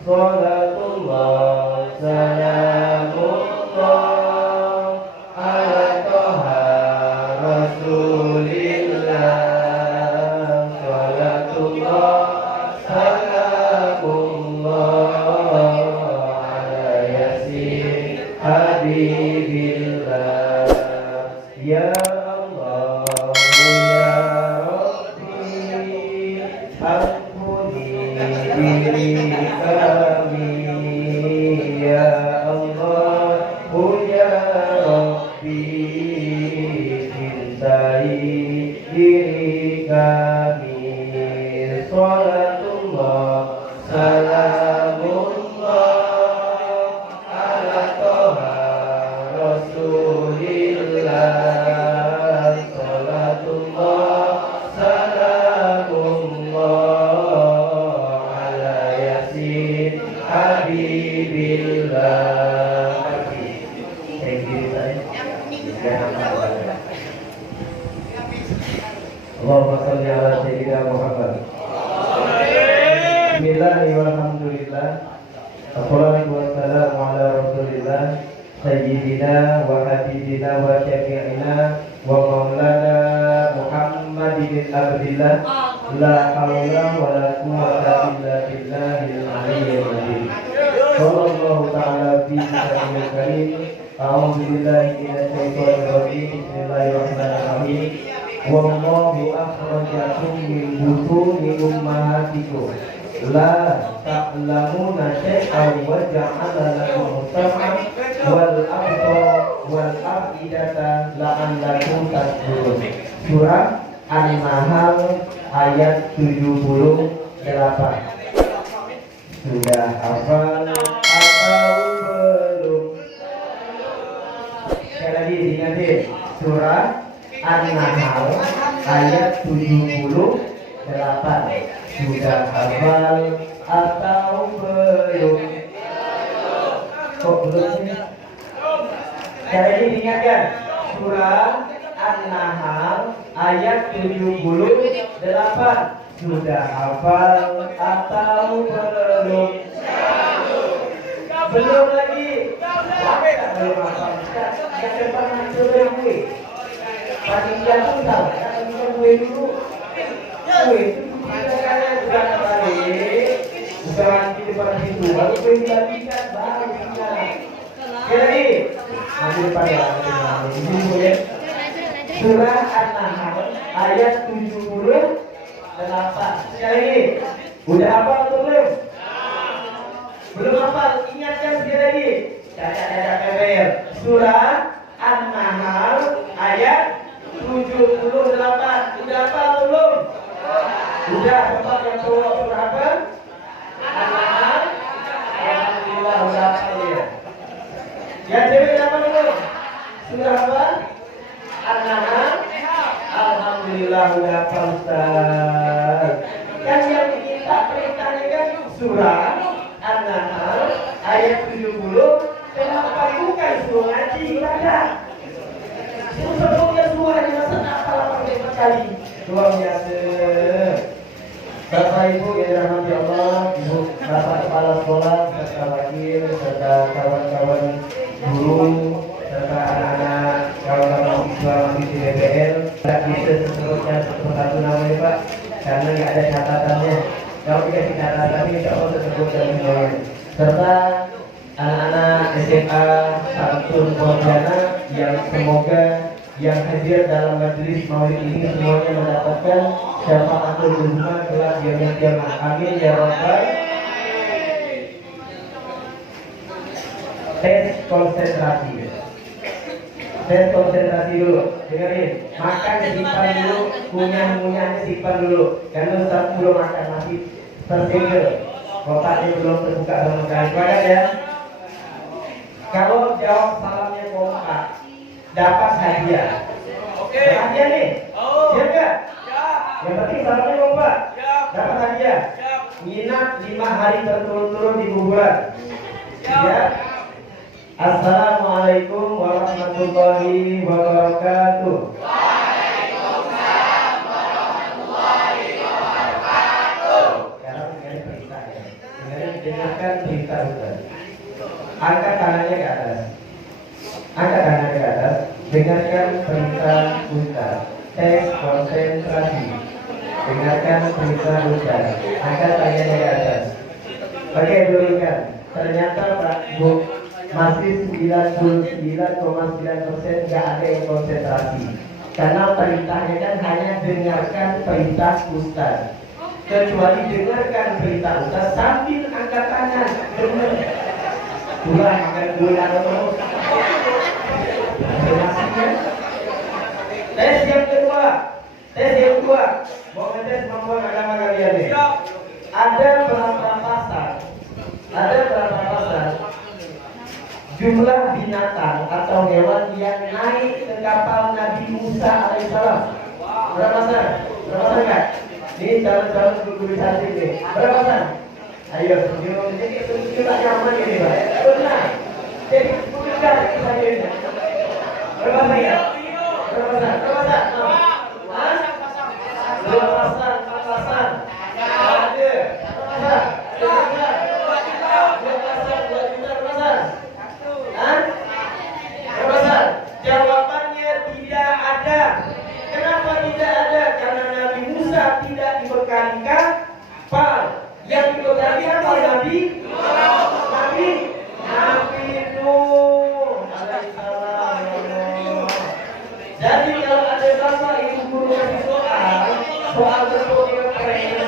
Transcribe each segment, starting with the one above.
Salatullah salamullah ala toha rasulillah. Salatullah salamullah ala yasin habibillah. Ya Allah ya Rabbi, ampuni diri kami. Ya Allah ya Rabbi, cintai diri kami. Salatullah salamullah ala toha rasulillah. Salatullah salamullah ala yasin habibillah. Thank you, Allahumma salli ala sayyidina Muhammad. Bismillahirrahmanirrahim. Assalamualaikum wassalamu ala rasulillah sayyidina wa habibina wa syafi'ina wa maulana Muhammad bin Abdillah. La hawla wa la quwwata illa billahil aliyyil azim. Sallallahu ta'ala fi kitabihil karim. A'udzu billahi minasy syaithanir rajim. Bismillahirrahmanirrahim. Wallahu akhrajakum min butuni ummahatikum la ta'lamuna syai'an wa ja'ala lakum sam'an wal absara wal afidata la'allakum tashkurun. Surah An-Nahl ayat 78. Sudah hafal atau belum? Sekali lagi diingatin. Surah An-Nahl ayat 78. Sudah hafal atau belum? Kok belum sih? Sekali lagi diingatkan. Surah An-Nahl ayat 78. Sudah hafal atau belum? Belum lagi. Sampai tak belum hafal. Yang depan hancur yang gue. Panitia tuh tahu, kan bisa gue dulu. Gue itu kalian bukan balik, bukan di depan situ. Baru gue dibagikan, baru kita. Jadi, nanti depan ya, ini boleh. Surah An-Nahl ayat 78. Sekali lagi, udah hafal atau belum? Belum hafal, ingatkan sekali lagi. Cacat PBR. Surah An-Nahl ayat 78. Udah hafal atau belum? Udah. Tempat yang keluar surah apa? An-Nahl. Alhamdulillah udah hafal ya. Yang cewek apa dulu? Surah apa? An-Nahl. Alhamdulillah udah hafal Ustaz. Kan yang diminta perintahnya kan surah An-Nahl ayat 70. Kenapa bukan suruh ngaji? Udah. Sebelumnya suruh ngaji masa apa 84 kali? Luar biasa. Bapak Ibu yang dirahmati Allah, Ibu Bapak Kepala Sekolah, serta wakil, serta kawan-kawan guru, serta anak-anak kawan-kawan siswa di DPR, tidak bisa seterusnya satu namanya Pak, karena nggak ada catatannya. Kalau dikasih catatan ini tidak usah sebut semuanya. Serta anak-anak SMA Santun Pondana yang semoga yang hadir dalam majelis maulid ini semuanya mendapatkan syafaatul uzma kelak di yaumil qiyamah. Amin ya rabbal. Tes konsentrasi. Tes konsentrasi dulu. Dengerin. Makan simpan dulu, kunyah-kunyahnya simpan dulu. Karena Ustaz belum makan, masih tersinggir. Kotaknya belum terbuka sama sekali. Baik ya. Kalau jawab salamnya kompak, dapat hadiah. Oke. Hadiah nih. Siap nggak? Siap. Yang penting salamnya kompak. Siap. Dapat hadiah. Siap. Nginap 5 hari berturut-turut di kuburan. Siap. Ya. Assalamualaikum warahmatullahi wabarakatuh. Waalaikumsalam warahmatullahi wabarakatuh. Sekarang ini perintah. Dengarkan berita Ustaz. Angkat tangannya ke atas. Angkat tangannya ke atas. Dengarkan berita Ustaz. Tes konsentrasi. Dengarkan berita Ustaz. Angkat tangannya ke atas. Oke, dulukan. Ternyata Pak Bu masih 99,9% nggak ada yang konsentrasi. Karena perintahnya kan hanya dengarkan perintah Ustaz. Kecuali dengarkan berita Ustaz sambil angkat tangan. Benar. Tulah makan gula terus. Tes yang kedua. Tes yang kedua. Mau ngetes kemampuan agama kalian nih. Ada berapa pasar jumlah binatang atau hewan yang naik ke kapal Nabi Musa alaihissalam? Berapa pasar? Berapa pasar kan? Ini calon-calon guru cantik nih. Berapa pasar? Ayo, jadi kita nyaman ini Pak. Benar. Jadi bukan kita ini. Berapa pasar ya? Berapa pasar? Berapa pasar? Dua pasar, empat pasar. Ada. Pasar. Jawabannya tidak ada. Kenapa tidak ada? Karena Nabi Musa tidak dibekali kapal. Yang dibekali kapal Nabi Nuh alaihissalam. Jadi kalau ada bapak ibu guru kasih soal bentuk yang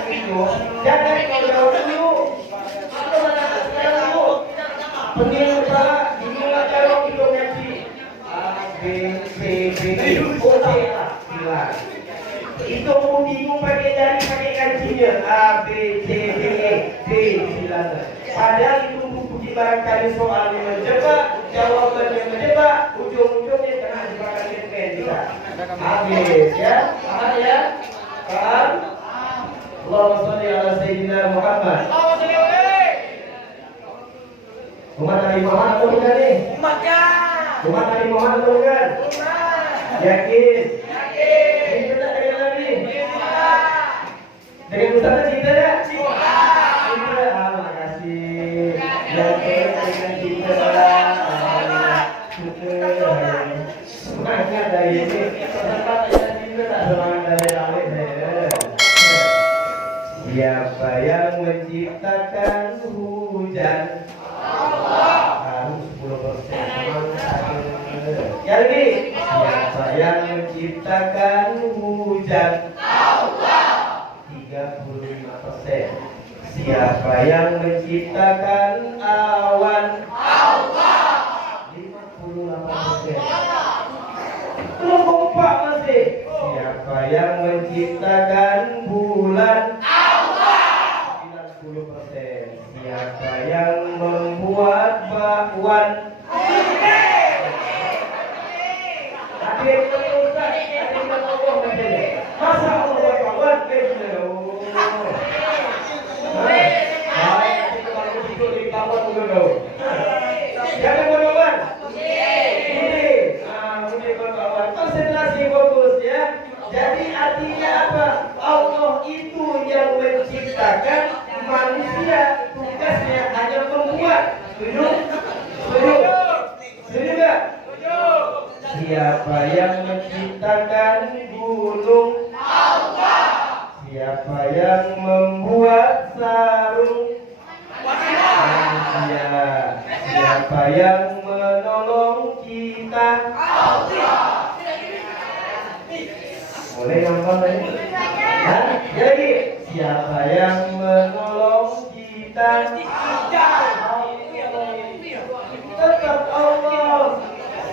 itu, jangan kau jawab dulu. Atau mana sekarang dulu? Pengen kepala dimulai jawab itu ngaji. B, C, O, C lah. Itu mau bingung pakai jari pakai kancinya. A, B, C, D, E, D, silakan. Padahal itu buku barangkali soalnya menjebak, jawabannya menjebak, ujung-ujungnya kena jebakan Batman kita. Habis ya, paham ya? Paham? Allahumma sholli ala sayyidina Muhammad. Umat Nabi Muhammad atau bukan nih? Umatnya. Umat Nabi Muhammad atau bukan? Yakin? Cinta tak dengan Nabi? Dengan Ustaz cinta tak? Cinta. Makasih. Yakin dengan cinta. Semangat dari ini. Semangat dengan cinta tak semangat dari awet saya. Siapa yang menciptakan hujan? Harus 10%. Ya lagi. Siapa yang menciptakan hujan? Allah. 35%. Siapa yang menciptakan awan? Allah. 58%. Belum kompak masih. Siapa yang menciptakan bulan? Allah. 90%. Siapa yang membuat bakwan? Masa Allah bakwan? Jangan berkawan. Konsentrasi fokus ya. Jadi artinya apa? Allah itu yang menciptakan manusia, tugasnya hanya membuat. Setuju? Setuju nggak? Siapa yang menciptakan gunung? Allah. Siapa yang membuat sarung? Manusia. Siapa yang menolong kita? Allah. Boleh ngomong tadi? Hah? Jadi siapa yang menolong kita? Tetap Allah.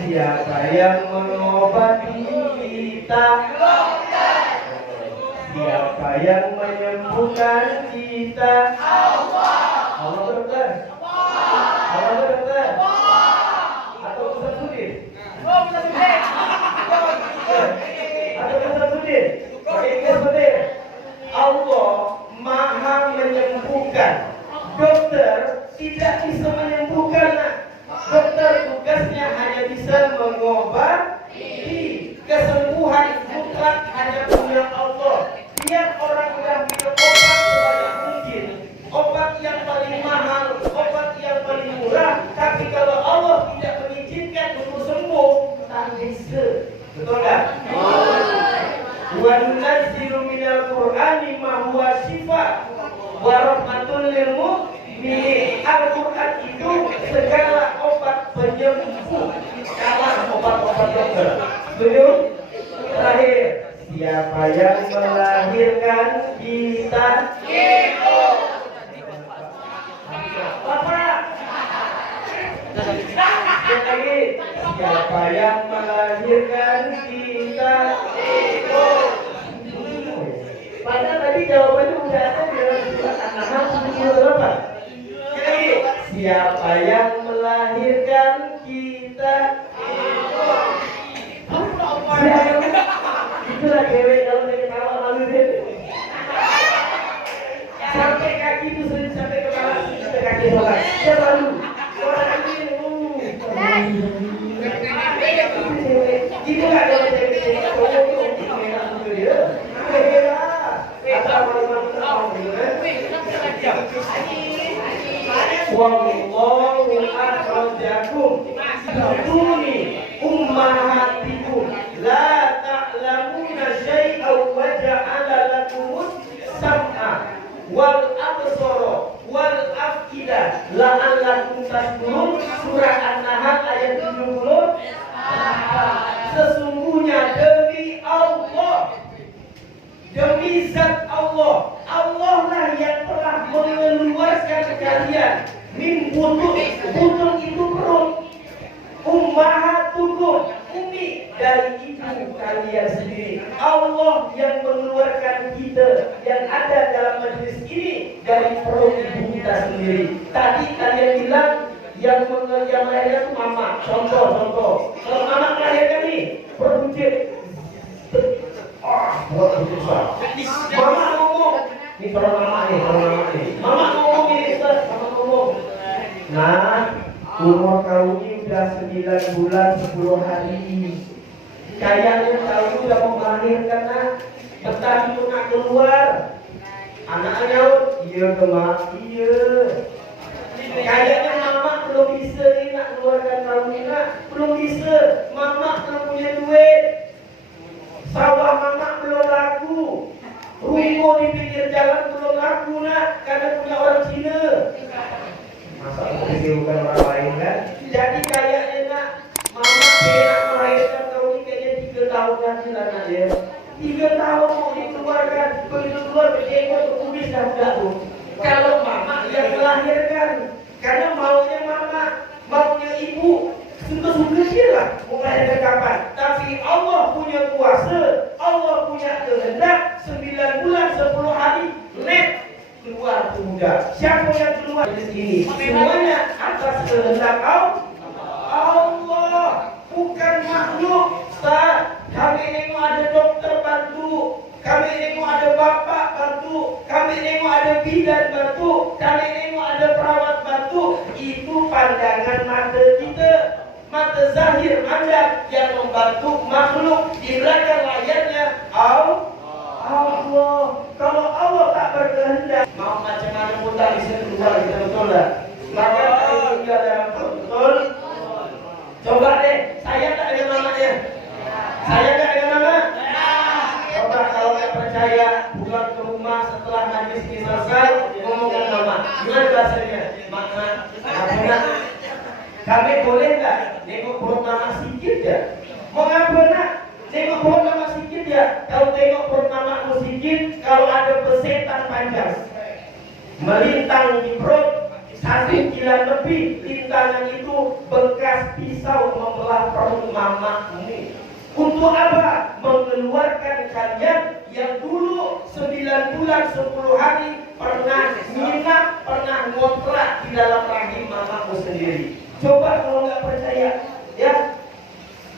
Siapa yang mengobati kita? Siapa yang menyembuhkan kita? Allah. Allah dokter. Allah dokter. Atau Ustaz Sudin? Ustaz Sudin. Atau Ustaz Sudin? Ustaz Sudin. Allah Maha menyembuhkan. Dokter tidak bisa menyembuhkan. Dokter tugasnya hanya bisa mengobati. Kesembuhan mutlak hanya punya Allah. Biar orang sudah minum obat sebanyak mungkin. Obat yang Tapi kalau Allah tidak mengizinkan untuk sembuh, tak bisa. Betul nggak? Wa nunazzilu minal Qur'ani ma huwa shifaa wa rahmatul lil mu'minin. Al-Qur'an itu segala obat penyembuh, kalah obat-obat dokter. Setuju? Terakhir, siapa yang melahirkan kita? Bapak. Lagi, siapa yang melahirkan kita? Padahal tadi jawabannya udah ada di dalam surat An-Nahl 78. Lagi, siapa yang melahirkan kita? Itulah cewek kalau dia ketawa lalu dia sampai kaki itu sering sampai kepala sampai kaki orang. Dia lalu orang ini itulah kalau cewek cowok itu merah itu dia. Wallahu akhrajakum butuni ummahatikum la ta'lamuna syai'an wa ja'ala lakumus sam'a wal absara wal afida la'allakum tashkurun. Surah An-Nahl ayat 70. Sesungguhnya demi Allah, demi zat Allah, Allah lah yang telah mengeluarkan kalian min butun. Butun itu perut. Ummahatukum, umi dari ibu kalian sendiri. Allah yang mengeluarkan kita yang ada dalam majelis ini dari perut ibu kita sendiri. Tadi kalian bilang yang melahirkan itu mama. Contoh. Kalau mama melahirkan nih, berbuncit. Mama ngomong. Ini kalau mama nih. Mama ngomong ini, mama ngomong. Nah, umur kau ini udah 9 bulan 10 hari. Kayaknya kau udah mau melahirkan, nak. Bentar itu nak keluar. Anaknya nyaut, iya kemak, iya. Kayaknya mama belum bisa nih nak keluarkan kau ini, nak. Belum bisa. Mama belum punya duit. Sawah mama belum laku. Rumah di pinggir jalan belum laku, nak. Karena punya orang Cina. Masa itu bukan orang lain kan? Jadi kayaknya nak, mama enak melahirkan kau ini kayaknya 3 tahun lagi lah nak ya. 3 tahun mau dikeluarkan, begitu keluar berjenggot kumis dah tuh. Kalau mama yang melahirkan, karena maunya mama, maunya ibu, suka-suka dia lah mau melahirkan kapan. Tapi Allah punya kuasa, Allah punya kehendak. 9 bulan 10 hari let keluar muda. Siapa yang keluar di sini? Semuanya atas kehendak Allah, bukan makhluk. Ustaz, kami nengok ada dokter bantu, kami nengok ada bapak bantu, kami nengok ada bidan bantu, kami nengok ada perawat bantu. Itu pandangan mata kita, mata zahir mandang yang membantu makhluk. Di belakang layarnya Allah. Kalau Allah tak berkehendak, mau macam mana pun tak bisa keluar, kita betul tak? Maka kalau tinggal dalam betul. Coba deh, saya tak ada namanya. Saya tak ada nama. Coba kalau tak percaya, pulang ke rumah setelah majlis ini selesai, ngomongkan nama. Gimana bahasanya? Mama, nak. Kami boleh tak nengok perut mama sikit ya? Mau ngapa nak? Tengok perut mama sikit ya. Kalau tengok perut mamamu sikit, kalau ada pesetan panjang melintang di perut 1 kilo lebih, lintangan itu bekas pisau membelah perut mamamu. Untuk apa? Mengeluarkan kalian yang dulu 9 bulan 10 hari pernah nginap, pernah ngontrak di dalam rahim mamamu sendiri. Coba kalau nggak percaya, ya.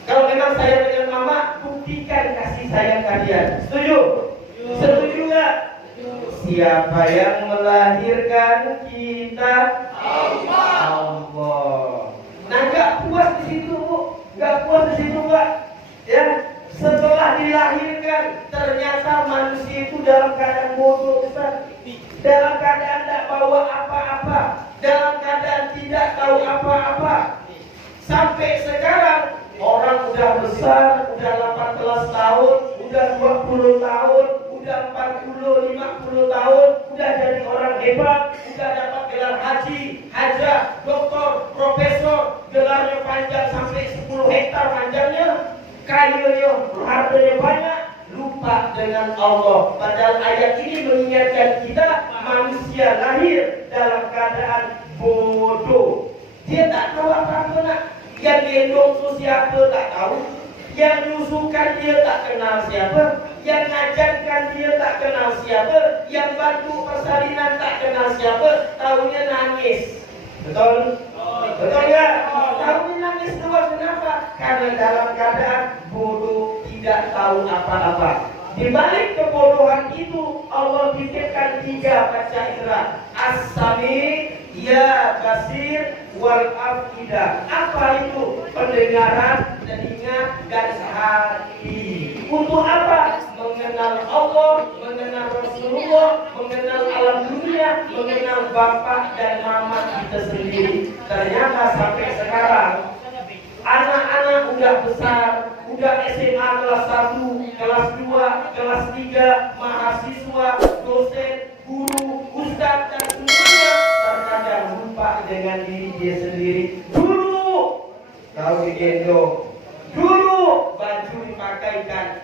Kalau memang sayang dengan mama, buktikan kasih sayang kalian. Setuju? Setuju nggak? Siapa yang melahirkan kita? Allah. Nah, nggak puas di situ, Bu. Nggak puas di situ, Pak. Ya, setelah dilahirkan, ternyata manusia itu dalam keadaan bodoh, Ustaz. Dalam keadaan tidak bawa apa-apa, dalam keadaan tidak tahu apa-apa. sampai sekarang orang udah besar, udah 18 tahun, udah 20 tahun, udah 40, 50 tahun, udah jadi orang hebat, udah dapat gelar haji, hajah, doktor, profesor, gelarnya panjang sampai 10 hektar panjangnya, kayanya, hartanya banyak, lupa dengan Allah. Padahal ayat ini mengingatkan kita manusia lahir dalam keadaan bodoh. Dia tak tahu apa-apa nak. Yang gendong itu siapa tak tahu. Yang nyusukan dia tak kenal siapa. Yang ngajarkan dia tak kenal siapa. Yang bantu persalinan tak kenal siapa. Tahunya nangis. Betul? Betul ya? Tahunya nangis doang. Kenapa? Karena dalam keadaan bodoh, tidak tahu apa-apa. Di balik kebodohan itu Allah titipkan 3 baca indera. As-sami, ya basir, wal afidah. Apa itu? Pendengaran, telinga, dan hati. Untuk apa? Mengenal Allah, mengenal Rasulullah, mengenal alam dunia, mengenal bapak dan mama kita sendiri. Ternyata sampai sekarang anak-anak udah besar, udah SMA kelas 1, kelas 2, kelas 3, mahasiswa, dosen, guru, ustadz, dan semuanya terkadang lupa dengan diri dia sendiri. Dulu kau digendong, dulu baju dipakaikan,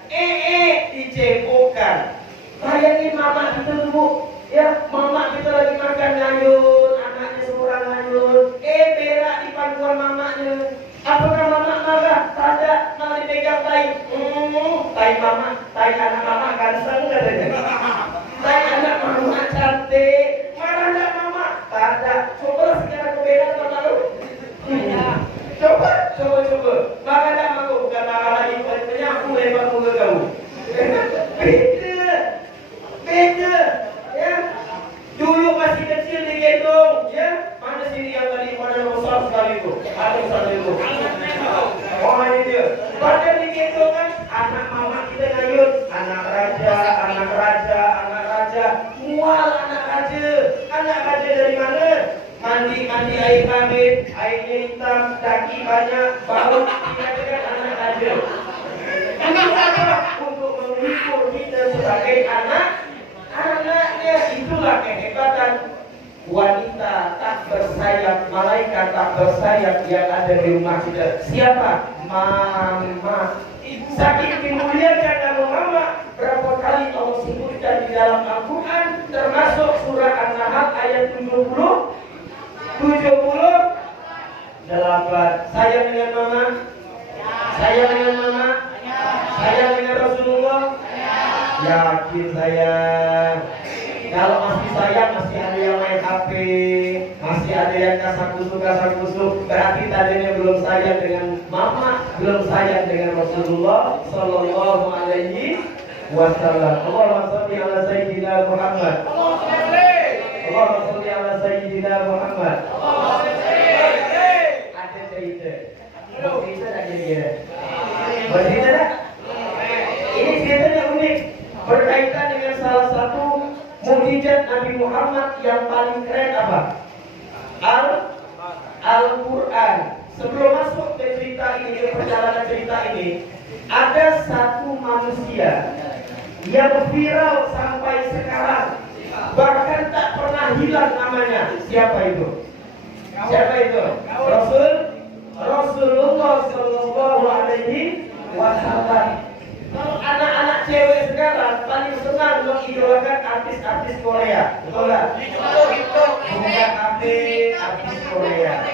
dicebokan. Bayangin mama kita dulu, ya mama kita lagi makan ngayun, anaknya seorang ngayun, berak di pangkuan mamanya. Apakah mama marah? Tidak, malah dipegang tai. Tai mama, tai anak mama ganteng katanya. Tai anak mama cantik. Marah enggak mama? Tidak. Coba sekarang ke beda sama lu. Coba. Marah enggak mama? Bukan marah lagi. Penyapu lempar muka kamu. Beda. Ya. Dulu masih kecil digendong, ya. Mana sini yang tadi pada besar sekali itu? Ada besar itu. Oh ini dia. Pada digendong kan anak mama kita ngayun, anak raja, mual anak raja dari mana? Mandi air kambing, airnya hitam, kaki banyak, bau, dikatakan anak raja. Untuk apa? Untuk menghibur kita sebagai anaknya. Itulah kehebatan wanita tak bersayap, malaikat tak bersayap yang ada di rumah kita. Siapa? Mama. Saking dimuliakan nama mama, berapa kali Allah sebutkan di dalam Al-Quran, termasuk surah An-Nahl ayat 78. Sayang dengan mama, sayang dengan mama, sayang dengan Rasulullah. Yakin sayang. Kalau masih sayang, masih ada yang main HP, masih ada yang kasak-kusuk, berarti tadinya belum sayang dengan mama, belum sayang dengan Rasulullah Sallallahu Alaihi Wasallam. Allahumma sholli ala Sayyidina Muhammad. Allahumma sholli ala Sayyidina Muhammad. Ada cerita. Cerita tak kira-kira? Bercerita tak? Ini ceritanya unik, berkaitan dengan salah satu mukjizat Nabi Muhammad yang paling keren apa? Al-Quran. Sebelum masuk ke cerita ini, ke perjalanan cerita ini, ada satu manusia yang viral sampai sekarang, bahkan tak pernah hilang namanya. Siapa itu? Rasulullah Sallallahu Alaihi Wasallam. Kalau anak-anak cewek sekarang paling senang mengidolakan artis-artis Korea, betul nggak? Buka HP, artis Korea.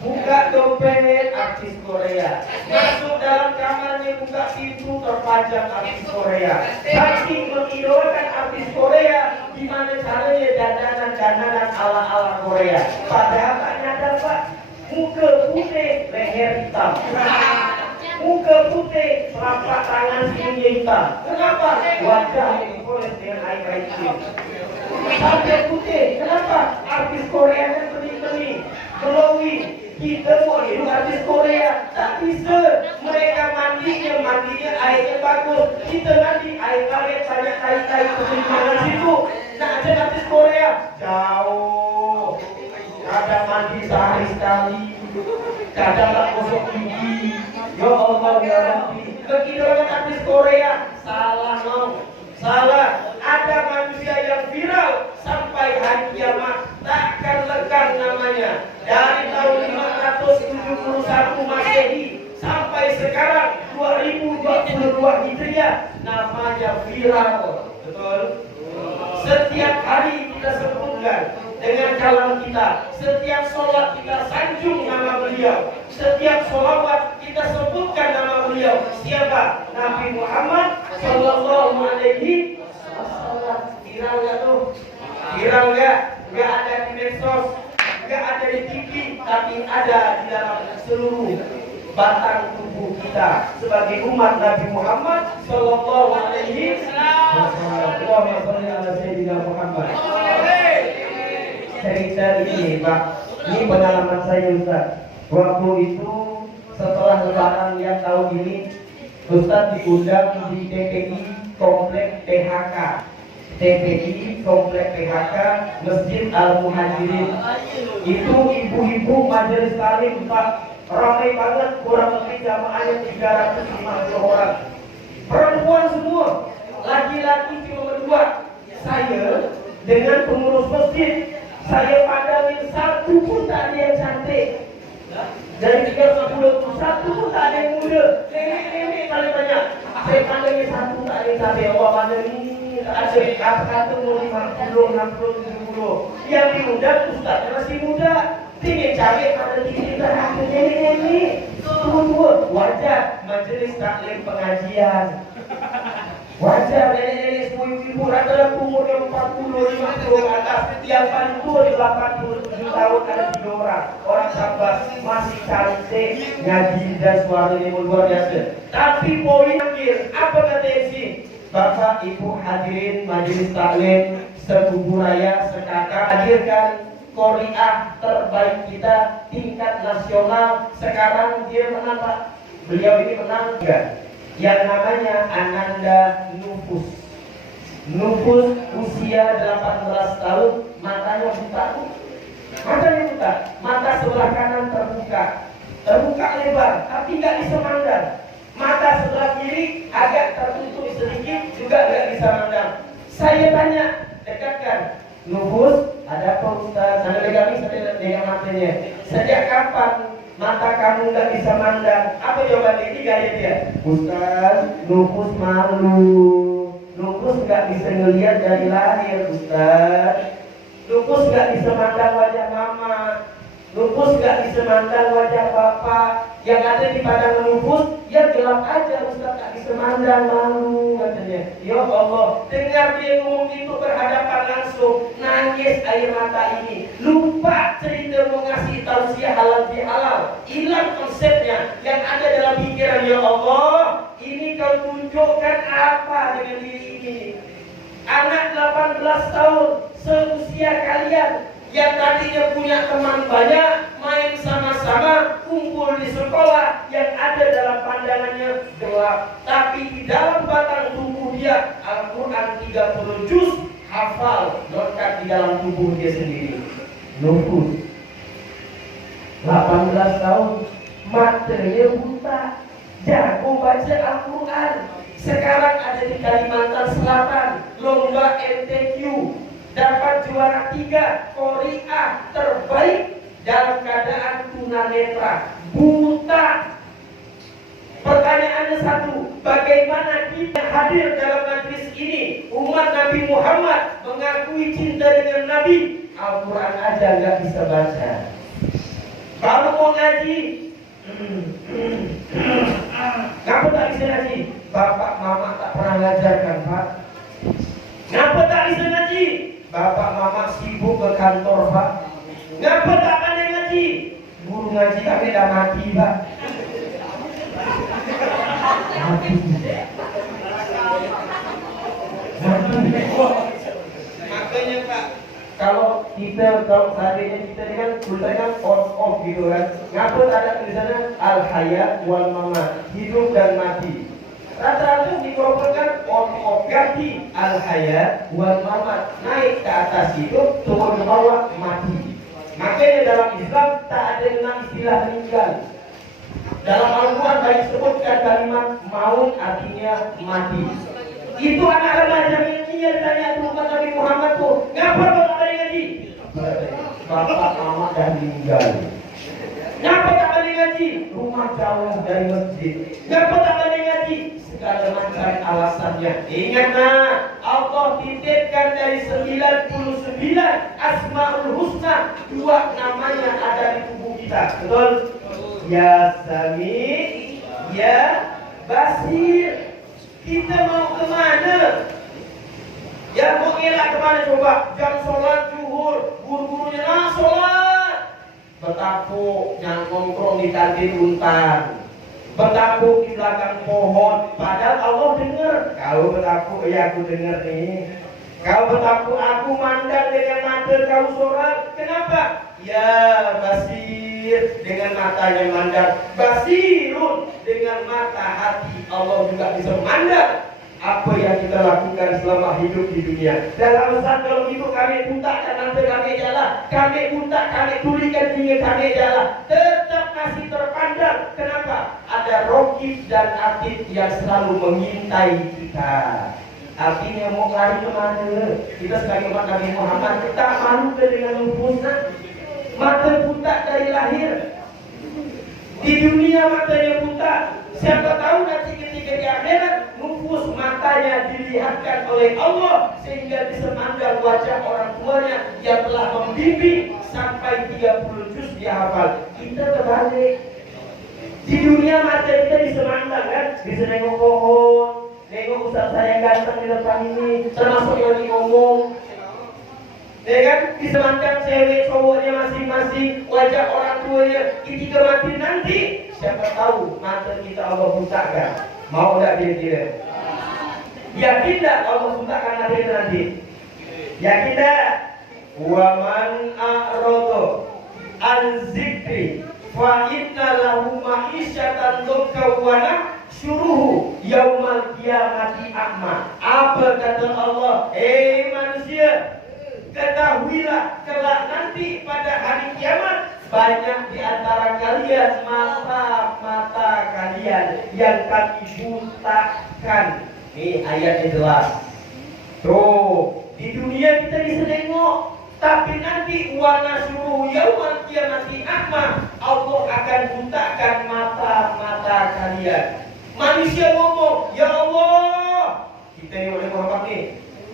Buka dompet, artis Korea. Masuk dalam kamarnya, buka pintu, terpajang artis Korea. Saking mengidolakan artis Korea, gimana caranya dandanan ala-ala Korea. Padahal tak nyadar Pak, muka putih, leher hitam. Muka putih, telapak tangan sininya hitam. Kenapa? Wajah dipoles dengan air kacang. Sampai putih. Kenapa? Artis Korea kan bening-bening, glowing. Kita mau hidup artis Korea, tak bisa. Mereka mandinya airnya bagus. Kita nanti air karet banyak tai-tai putih mana situ. Nak ada artis Korea jauh. Kadang mandi sehari sekali. kadang tak gosok gigi. Ya Allah ya Rabbi. Begitu dengan artis Korea, salah no, salah. Ada manusia yang viral sampai hari kiamat takkan lekang namanya. Dari tahun 571 Masehi sampai sekarang 2022 Hijriah namanya viral. Betul? Setiap hari kita sebutkan dengan kalam kita, setiap sholat kita sanjung nama beliau, setiap sholawat kita sebutkan nama beliau. Siapa? Nabi Muhammad Sallallahu Alaihi Wasallam. Viral nggak tuh? Viral nggak? Nggak ada di medsos, nggak ada di TV, tapi ada di dalam seluruh batang tubuh kita sebagai umat Nabi Muhammad Sallallahu Alaihi Wasallam. Muhammad. Cerita ini, Pak, ini pengalaman saya, Ustaz. Waktu itu setelah Lebaran yang tahun ini, Ustaz diundang di TPI Komplek PHK. TPI Komplek PHK Masjid Al Muhajirin. Itu ibu-ibu majelis taklim, Pak. Ramai banget, kurang lebih jamaahnya 350 orang. Perempuan semua, laki-laki cuma berdua. Saya dengan pengurus masjid, saya pandangin satu pun tak ada yang cantik. Dari 30 satu pun tak ada yang muda. Nenek-nenek paling banyak. Saya pandangin satu tak ada yang cantik. Allah pandangin ini tak ada. Kata-kata umur 50, 60, 70. Yang diundang ustaz masih muda. Tinggi cari pada tinggi darah nenek-nenek. Tua-tua. Wajar majelis taklim pengajian. Wajar nenek-nenek ibu-ibu rata-rata umurnya 40, 50 ke atas. Yang paling tua di 87 tahun ada 3 orang. Orang sabar masih cantik, ngaji dan suaranya luar biasa. Tapi poin akhir, apa kata MC? Bapak Ibu hadirin majelis taklim sebubu raya sekakak hadirkan Qoriah terbaik kita tingkat nasional. Sekarang dia menang, Pak. Beliau ini menang enggak? Yang namanya Ananda Nufus. Nufus usia 18 tahun, matanya buta. Matanya buta, mata sebelah kanan terbuka lebar, tapi nggak bisa mandang. Mata sebelah kiri agak tertutup sedikit, juga nggak bisa mandang. Saya tanya, dekatkan, Nufus, ada apa Ustaz? Saya pegang matanya. Sejak kapan mata kamu nggak bisa mandang? Apa jawaban ini gaya dia? Ustaz, Nufus malu. Nufus nggak bisa ngelihat dari lahir, Ustaz. Nufus nggak bisa mandang wajah mama. Nufus nggak bisa mandang wajah bapak. Yang ada di pandangan Nufus, ya gelap aja, Ustaz, nggak bisa mandang, malu katanya. Ya Allah, dengar dia ngomong itu berhadapan langsung, nangis air mata ini. Lupa cerita mau ngasih tausiah halal bihalal, hilang konsepnya. Yang ada dalam pikiran, ya Allah, ini kau tunjukkan apa dengan diri ini? Anak 18 tahun seusia kalian yang tadinya punya teman banyak, main sama-sama, kumpul di sekolah, yang ada dalam pandangannya gelap, tapi di dalam batang tubuh dia Al-Quran 30 juz hafal, lekat di dalam tubuh dia sendiri. Nufus 18 tahun, matanya buta, jago baca Al-Quran. Sekarang ada di Kalimantan Selatan, lomba MTQ, dapat juara 3 Qoriah terbaik dalam keadaan tunanetra, buta. Pertanyaannya satu, bagaimana kita hadir dalam majlis ini? Umat Nabi Muhammad mengakui cinta dengan Nabi, Al-Quran aja nggak bisa baca. Baru mau ngaji, ngapa tak bisa ngaji? Bapak mama tak pernah ngajarkan, Pak. Ngapa tak bisa ngaji? Bapak mama sibuk ke kantor, Pak. Ngapa tak pandai ngaji? Guru ngaji kami dah mati, Pak. Mati. Makanya, Pak, kalau seandainya kita ini kan tulisannya on off gitu kan. Ngapa ada tulisannya al hayat wal mamat, hidup dan mati. Rata-rata dikompilkan on off, ganti al hayat wal mamat, naik ke atas hidup, turun ke bawah mati. Makanya dalam Islam tak ada istilah meninggal. Dalam Al-Quran banyak disebutkan kalimat maut artinya mati. Itu anak remaja ini yang tanya kepada Nabi Muhammad tuh, ngapa bapak balik ngaji? Bapak mama dah meninggal. Ngapa tak balik ngaji? Rumah jauh dari masjid. Ngapa tak balik ngaji? Segala macam alasannya. Ingat nak, Allah titipkan dari 99 Asmaul Husna, 2 namanya ada di tubuh kita. Betul? Ya Sami, ya Basir. Kita mau kemana? Ya mau ngelak kemana coba? Jam sholat zuhur, guru-gurunya nah sholat. Betapuk yang nongkrong di kantin untan, betapuk di belakang pohon. Padahal Allah dengar. Kau betapuk, ya aku dengar nih. Kau betapuk, aku mandang dengan mata kau sholat. Kenapa? Ya Basir, dengan matanya mandang. Basirun, dengan mata hati Allah juga bisa memandang apa yang kita lakukan selama hidup di dunia. Dalam Ustaz kalau gitu kami buta dan nanti kami jalan, kami buta, kami tulikan tinggi kami jalan, tetap masih terpandang. Kenapa? Ada Rokib dan Atid yang selalu mengintai kita. Artinya mau lari kemana? Kita sebagai umat Nabi Muhammad, kita malu dengan lupusnya. Mata buta dari lahir. Di dunia matanya buta. Siapa tahu nanti ketika di akhirat nufus matanya dilihatkan oleh Allah sehingga bisa memandang wajah orang tuanya yang telah membimbing sampai 30 juz dia hafal. Kita terbalik. Di dunia mata kita bisa memandang kan, bisa nengok pohon, nengok ustaz saya yang ganteng di depan ini, termasuk yang lagi ngomong. Ya kan, bisa mandang cewek cowoknya masing-masing, wajah orang tuanya. Ketika mati nanti, siapa tahu mata kita Allah butakan. Mau tak kira-kira? Yakin tak Allah butakan mata kita nanti? Yakin tak? Waman a'rodo an-zikri fa inna lahu ma'isyatan dhanka syuruhu yaumal qiyamati a'ma. Apa kata Allah? Manusia, ketahuilah kelak nanti pada hari kiamat banyak di antara kalian mata kalian yang kami butakan. Ini ayatnya jelas. Tuh, di dunia kita bisa nengok, tapi nanti wana suruh yaumal qiyamati a'ma, Allah akan butakan mata kalian. Manusia ngomong, ya Allah, kita ini oleh Muhammad nih,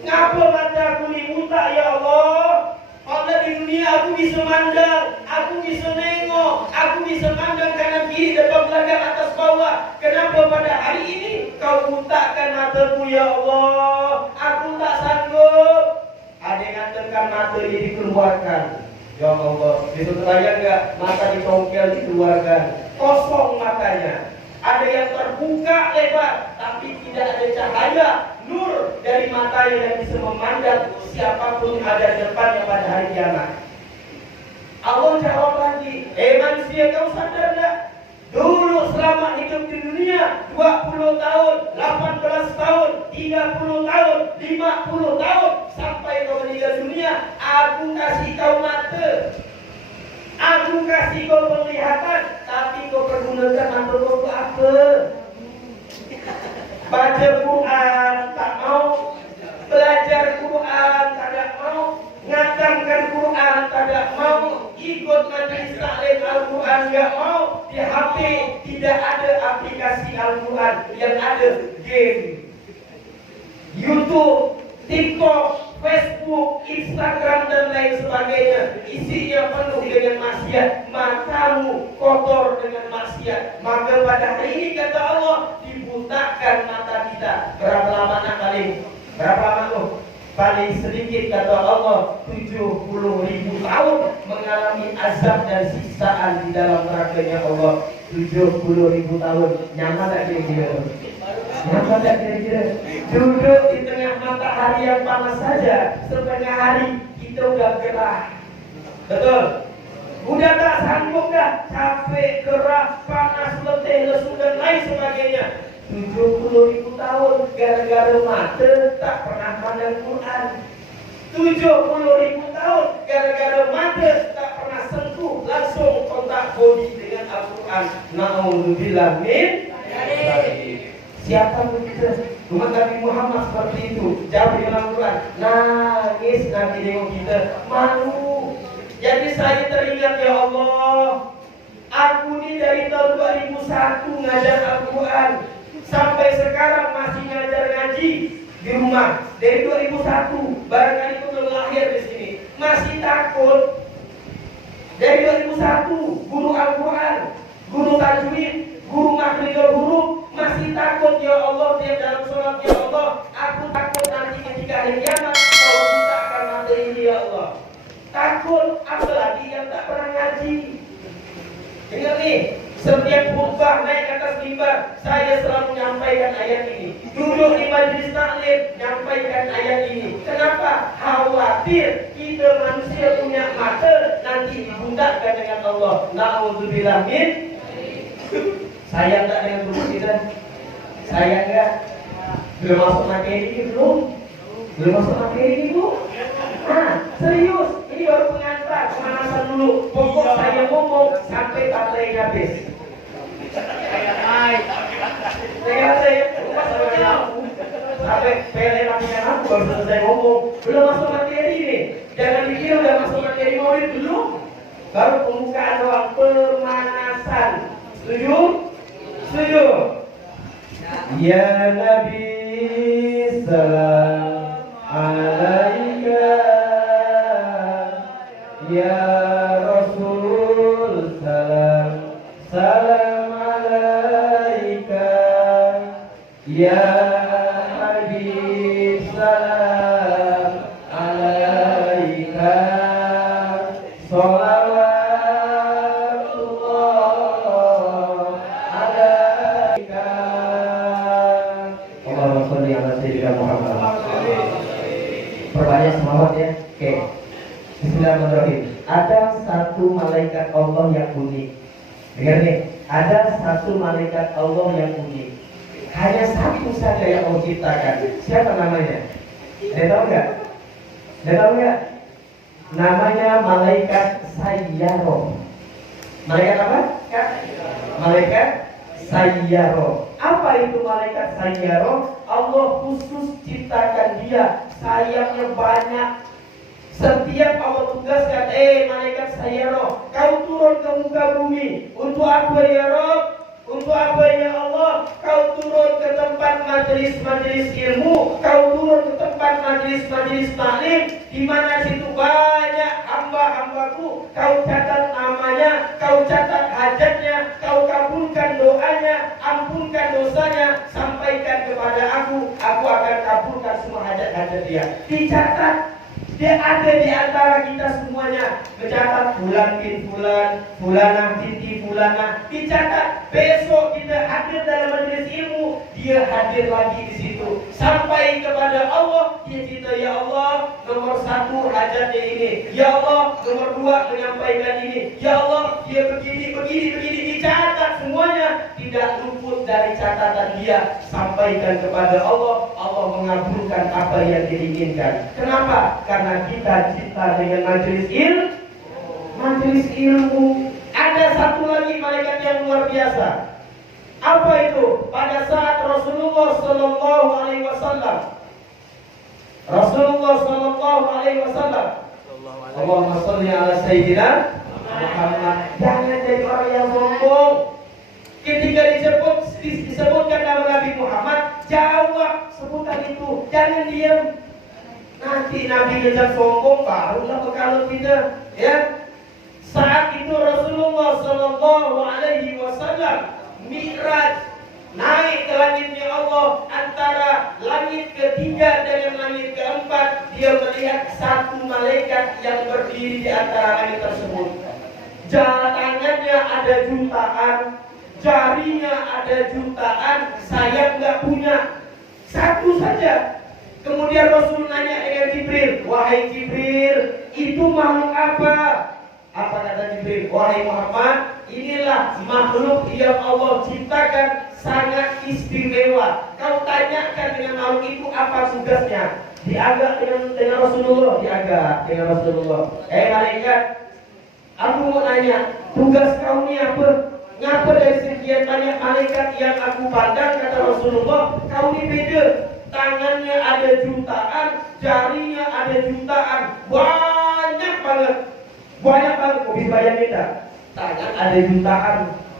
ngapa mataku ini buta ya Allah? Allah di dunia aku bisa mandang, aku bisa nengok, aku bisa mandang kanan kiri depan belakang atas bawah. Kenapa pada hari ini kau butakan mataku ya Allah? Aku tak sanggup. Ada yang ngatakan mata ini dikeluarkan. Ya Allah, bisa terbayang enggak mata ditongkel dikeluarkan, kosong matanya. Ada yang terbuka lebar, tapi tidak ada cahaya, nur dari matanya yang bisa memandang siapapun yang ada di depannya pada hari kiamat. Allah jawab lagi, manusia kau sadar tak? Dulu selama hidup di dunia 20 tahun, 18 tahun, 30 tahun, 50 tahun, sampai kau meninggal dunia, aku kasih kau mata, aku kasih kau penglihatan, tapi kau pergunakan mata kau untuk apa? Baca Quran tak mau, belajar Quran tak mau, ngatamkan Quran tak mau, ikut majelis taklim Al-Quran enggak mau. Di HP tidak ada aplikasi Al-Quran, yang ada game, YouTube, TikTok, Facebook, Instagram dan lain sebagainya. Isinya penuh dengan maksiat, matamu kotor dengan maksiat. Maka pada hari ini kata Allah, dibutakan mata kita. Berapa lama nak paling? Berapa lama tuh? Paling sedikit kata Allah 70.000 tahun mengalami azab dan siksaan di dalam nerakanya Allah. 70.000 tahun. Nyaman tak kira-kira? Nyaman tak kira-kira? Duduk di tengah matahari yang panas saja, setengah hari kita udah gerah. Betul? Udah tak sanggup dah, capek, gerah, panas, letih, lesu dan lain sebagainya. 70.000 tahun gara-gara mata tak pernah pandang Quran. 70.000 tahun gara-gara mata tak pernah sentuh hobi dengan Al-Quran. Na'udzubillah min dzalik. Siapa begitu? Umat Nabi Muhammad seperti itu. Jawab dengan Al-Quran. Nangis nanti nengok kita. Malu. Jadi saya teringat, ya Allah, aku ini dari tahun 2001 ngajar Al-Quran. Sampai sekarang masih ngajar ngaji di rumah. Dari 2001, barangkali itu belum lahir di sini. Masih takut. Dari 2001, guru Al-Quran, guru tajwid, guru makhrajul huruf, masih takut, ya Allah, tiap dalam sholat, ya Allah, aku takut nanti ketika hari kiamat kau bukakan mata ini, ya Allah. Takut, apalagi yang tak pernah ngaji. Ingat nih, setiap khutbah naik ke atas mimbar, saya selalu menyampaikan ayat ini. Duduk di majelis taklim, menyampaikan ayat ini. Kenapa? Khawatir kita manusia punya mata nanti dibundakkan dengan Allah. Na'udzubillah min. Sayang tak dengan tubuh kita? Sayang enggak? Belum masuk materi ini belum? Belum masuk materi ini bu? Nah, serius. Ini baru pengantar, pemanasan dulu. Pokok saya ngomong sampai baterai habis. Sampai PLN latihan aku baru selesai ngomong. Belum masuk materi nih. Jangan dikira udah masuk materi maulid belum. Baru pembukaan doang, pemanasan. Setuju? Setuju? Ya Nabi salam alaika, ya Rasul salam salam alaika, ya Habib salam alaika, salawatullah alaika. Allahumma sholli ala sayyidina Muhammad. Perbanyak selawat ya. Oke. Bismillahirrahmanirrahim. Ada satu malaikat Allah yang unik. Dengar nih, ada satu malaikat Allah yang unik. Hanya satu saja yang Allah ciptakan. Siapa namanya? Ada tahu nggak? Ada tahu nggak? Namanya malaikat Sayyaro. Malaikat apa? Malaikat Sayyaro. Apa itu malaikat Sayyaro? Allah khusus ciptakan dia. Sayapnya banyak. Setiap Allah tugaskan, malaikat Sayyaro, kau turun ke muka bumi. Untuk apa ya Rabb? Untuk apa ya Allah? Kau turun ke tempat majelis-majelis ilmu, kau turun ke tempat majelis-majelis taklim, di mana situ banyak hamba-hambaku. Kau catat namanya, kau catat hajatnya, kau kabulkan doanya, ampunkan dosanya, sampaikan kepada aku akan kabulkan semua hajat-hajat dia. Dicatat. Dia ada di antara kita semuanya. Mencatat fulan bin fulan, fulanah binti fulanah. Dicatat. Besok kita hadir dalam majelis ilmu, dia hadir lagi di situ. Sampai kepada Allah, dia cerita, ya Allah, nomor 1 hajatnya ini. Ya Allah, nomor 2 menyampaikan ini. Ya Allah, dia begini. Dicatat semuanya. Tidak luput dari catatan dia. Sampaikan kepada Allah. Allah mengabulkan apa yang diinginkan. Kenapa? Karena kita cinta dengan majelis ilmu. Ada satu lagi malaikat yang luar biasa. Apa itu? Pada saat Rasulullah Sallallahu Alaihi Wasallam, Allahumma sholli ala sayyidina Muhammad. Jangan jadi orang yang sombong. Ketika disebutkan nama Nabi Muhammad, jawab sebutan itu. Jangan diam. Nanti Nabi ngejak sombong, barulah kalau kita, ya. Saat itu Rasulullah Sallallahu Alaihi Wasallam Mi'raj, naik ke langitnya Allah, antara langit ketiga dengan langit keempat. Dia melihat satu malaikat yang berdiri di antara langit tersebut. Tangannya ada jutaan, jarinya ada jutaan, sayap nggak punya, satu saja. Kemudian Rasul nanya dengan Jibril, wahai Jibril, itu makhluk apa? Apa kata Jibril? Wahai Muhammad, inilah makhluk yang Allah ciptakan sangat istimewa. Kau tanyakan dengan makhluk itu apa tugasnya? Diagak dengan Rasulullah, malaikat, Aku mau nanya, tugas kau ini apa? Ngapa dari sekian banyak malaikat yang aku pandang, kata Rasulullah, kau ini beda. Tangannya ada jutaan, jarinya ada jutaan, banyak banget. Banyak banget, kau bisa bayangin tak? Tangan ada jutaan,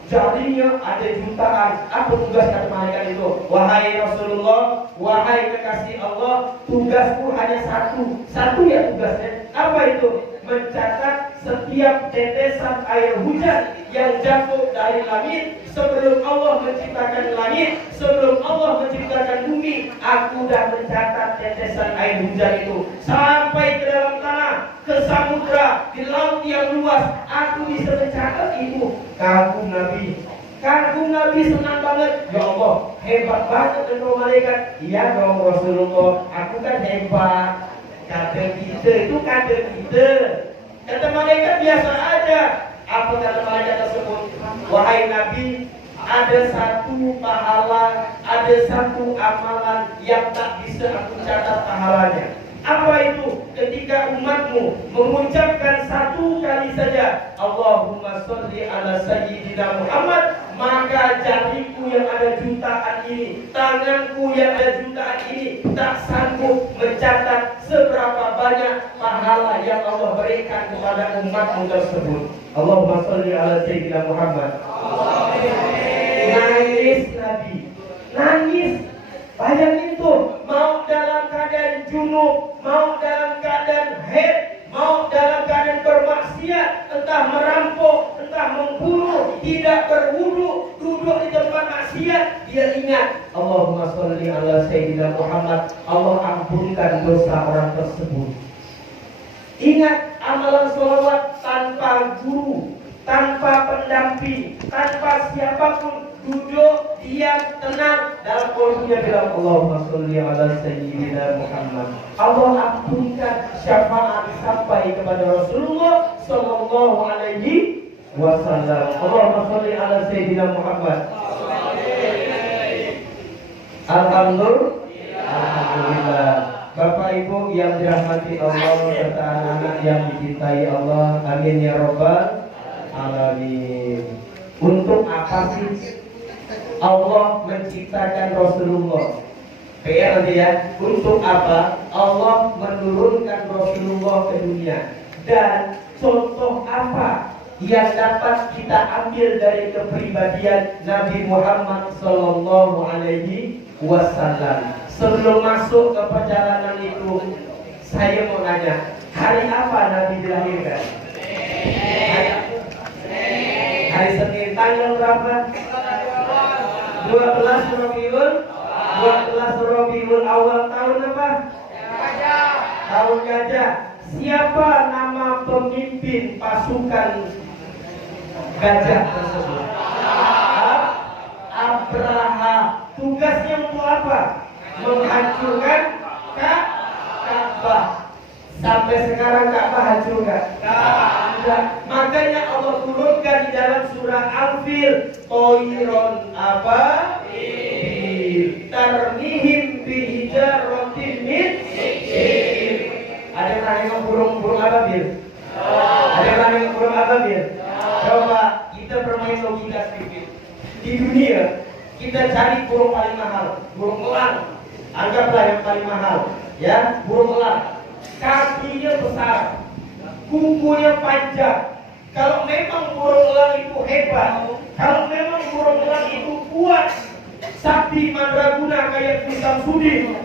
jarinya ada jutaan. Apa tugas kata malaikat itu? Wahai Rasulullah, wahai kekasih Allah, tugasku hanya satu. Satu ya tugasnya. Apa itu? Mencatat setiap tetesan air hujan yang jatuh dari langit sebelum Allah menciptakan langit, sebelum Allah menciptakan bumi. Aku dah mencatat tetesan air hujan itu sampai ke dalam tanah, ke samudra, di laut yang luas. Aku bisa mencatat itu. Kagum Nabi, kagum Nabi, senang banget. Ya Allah, hebat banget engkau malaikat. Iya dong Rasulullah, aku kan hebat. Kader kita itu kader kita. Kata malaikat biasa aja. Apa kata malaikat tersebut? Wahai Nabi, ada satu pahala, ada satu amalan yang tak bisa aku catat pahalanya. Apa itu? Ketika umatmu mengucapkan satu kali saja Allahumma sholli ala sayyidina Muhammad, maka jariku yang ada jutaan ini, tanganku yang ada jutaan ini tak sanggup mencatat seberapa banyak pahala yang Allah berikan kepada umatmu tersebut. Allahumma sholli ala sayyidina Muhammad. Nangis Nabi, nangis. Bayangin tuh, mau dalam keadaan junub, mau dalam keadaan haid, mau dalam keadaan bermaksiat, entah merampok, entah membunuh, tidak berwudu, duduk di tempat maksiat, dia ingat Allahumma sholli ala sayyidina Muhammad, Allah ampunkan dosa orang tersebut. Ingat amalan sholawat tanpa guru, tanpa pendamping, tanpa siapapun, duduk, diam, tenang, dalam kolbunya bilang Allahumma sholli ala sayyidina Muhammad. Allah ampunkan syafaat sampai kepada Rasulullah sallallahu alaihi wasallam. Allahumma sholli ala sayyidina Muhammad. Alhamdulillah. Bapak Ibu yang dirahmati Allah serta anak-anak yang dicintai Allah, amin ya rabbal alamin. Untuk apa sih Allah menciptakan Rasulullah? PR nanti ya. Untuk apa Allah menurunkan Rasulullah ke dunia? Dan contoh apa yang dapat kita ambil dari kepribadian Nabi Muhammad sallallahu alaihi wasallam? Sebelum masuk ke perjalanan itu, saya mau nanya, hari apa Nabi dilahirkan? Hari Senin, tanggal berapa? 12 Rabiul Awal, tahun apa? Tahun gajah. Siapa nama pemimpin pasukan gajah tersebut? Abraha. Tugasnya untuk apa? Menghancurkan Ka'bah. Sampai sekarang Ka'bah hancurkan. Makanya Allah turunkan di dalam surah Al-Fil, Toiron ababil tarmihim bihijaratin min sijil. Ada yang nanya burung ababil? Ada yang nanya burung ababil? Coba kita bermain logika sedikit. Di dunia kita cari burung paling mahal, burung elang. Anggaplah yang paling mahal, ya, burung elang. Kakinya besar, kukunya panjang. Kalau memang burung elang itu hebat, kalau memang burung elang itu kuat, sakti mandraguna kayak Sultan Sudi,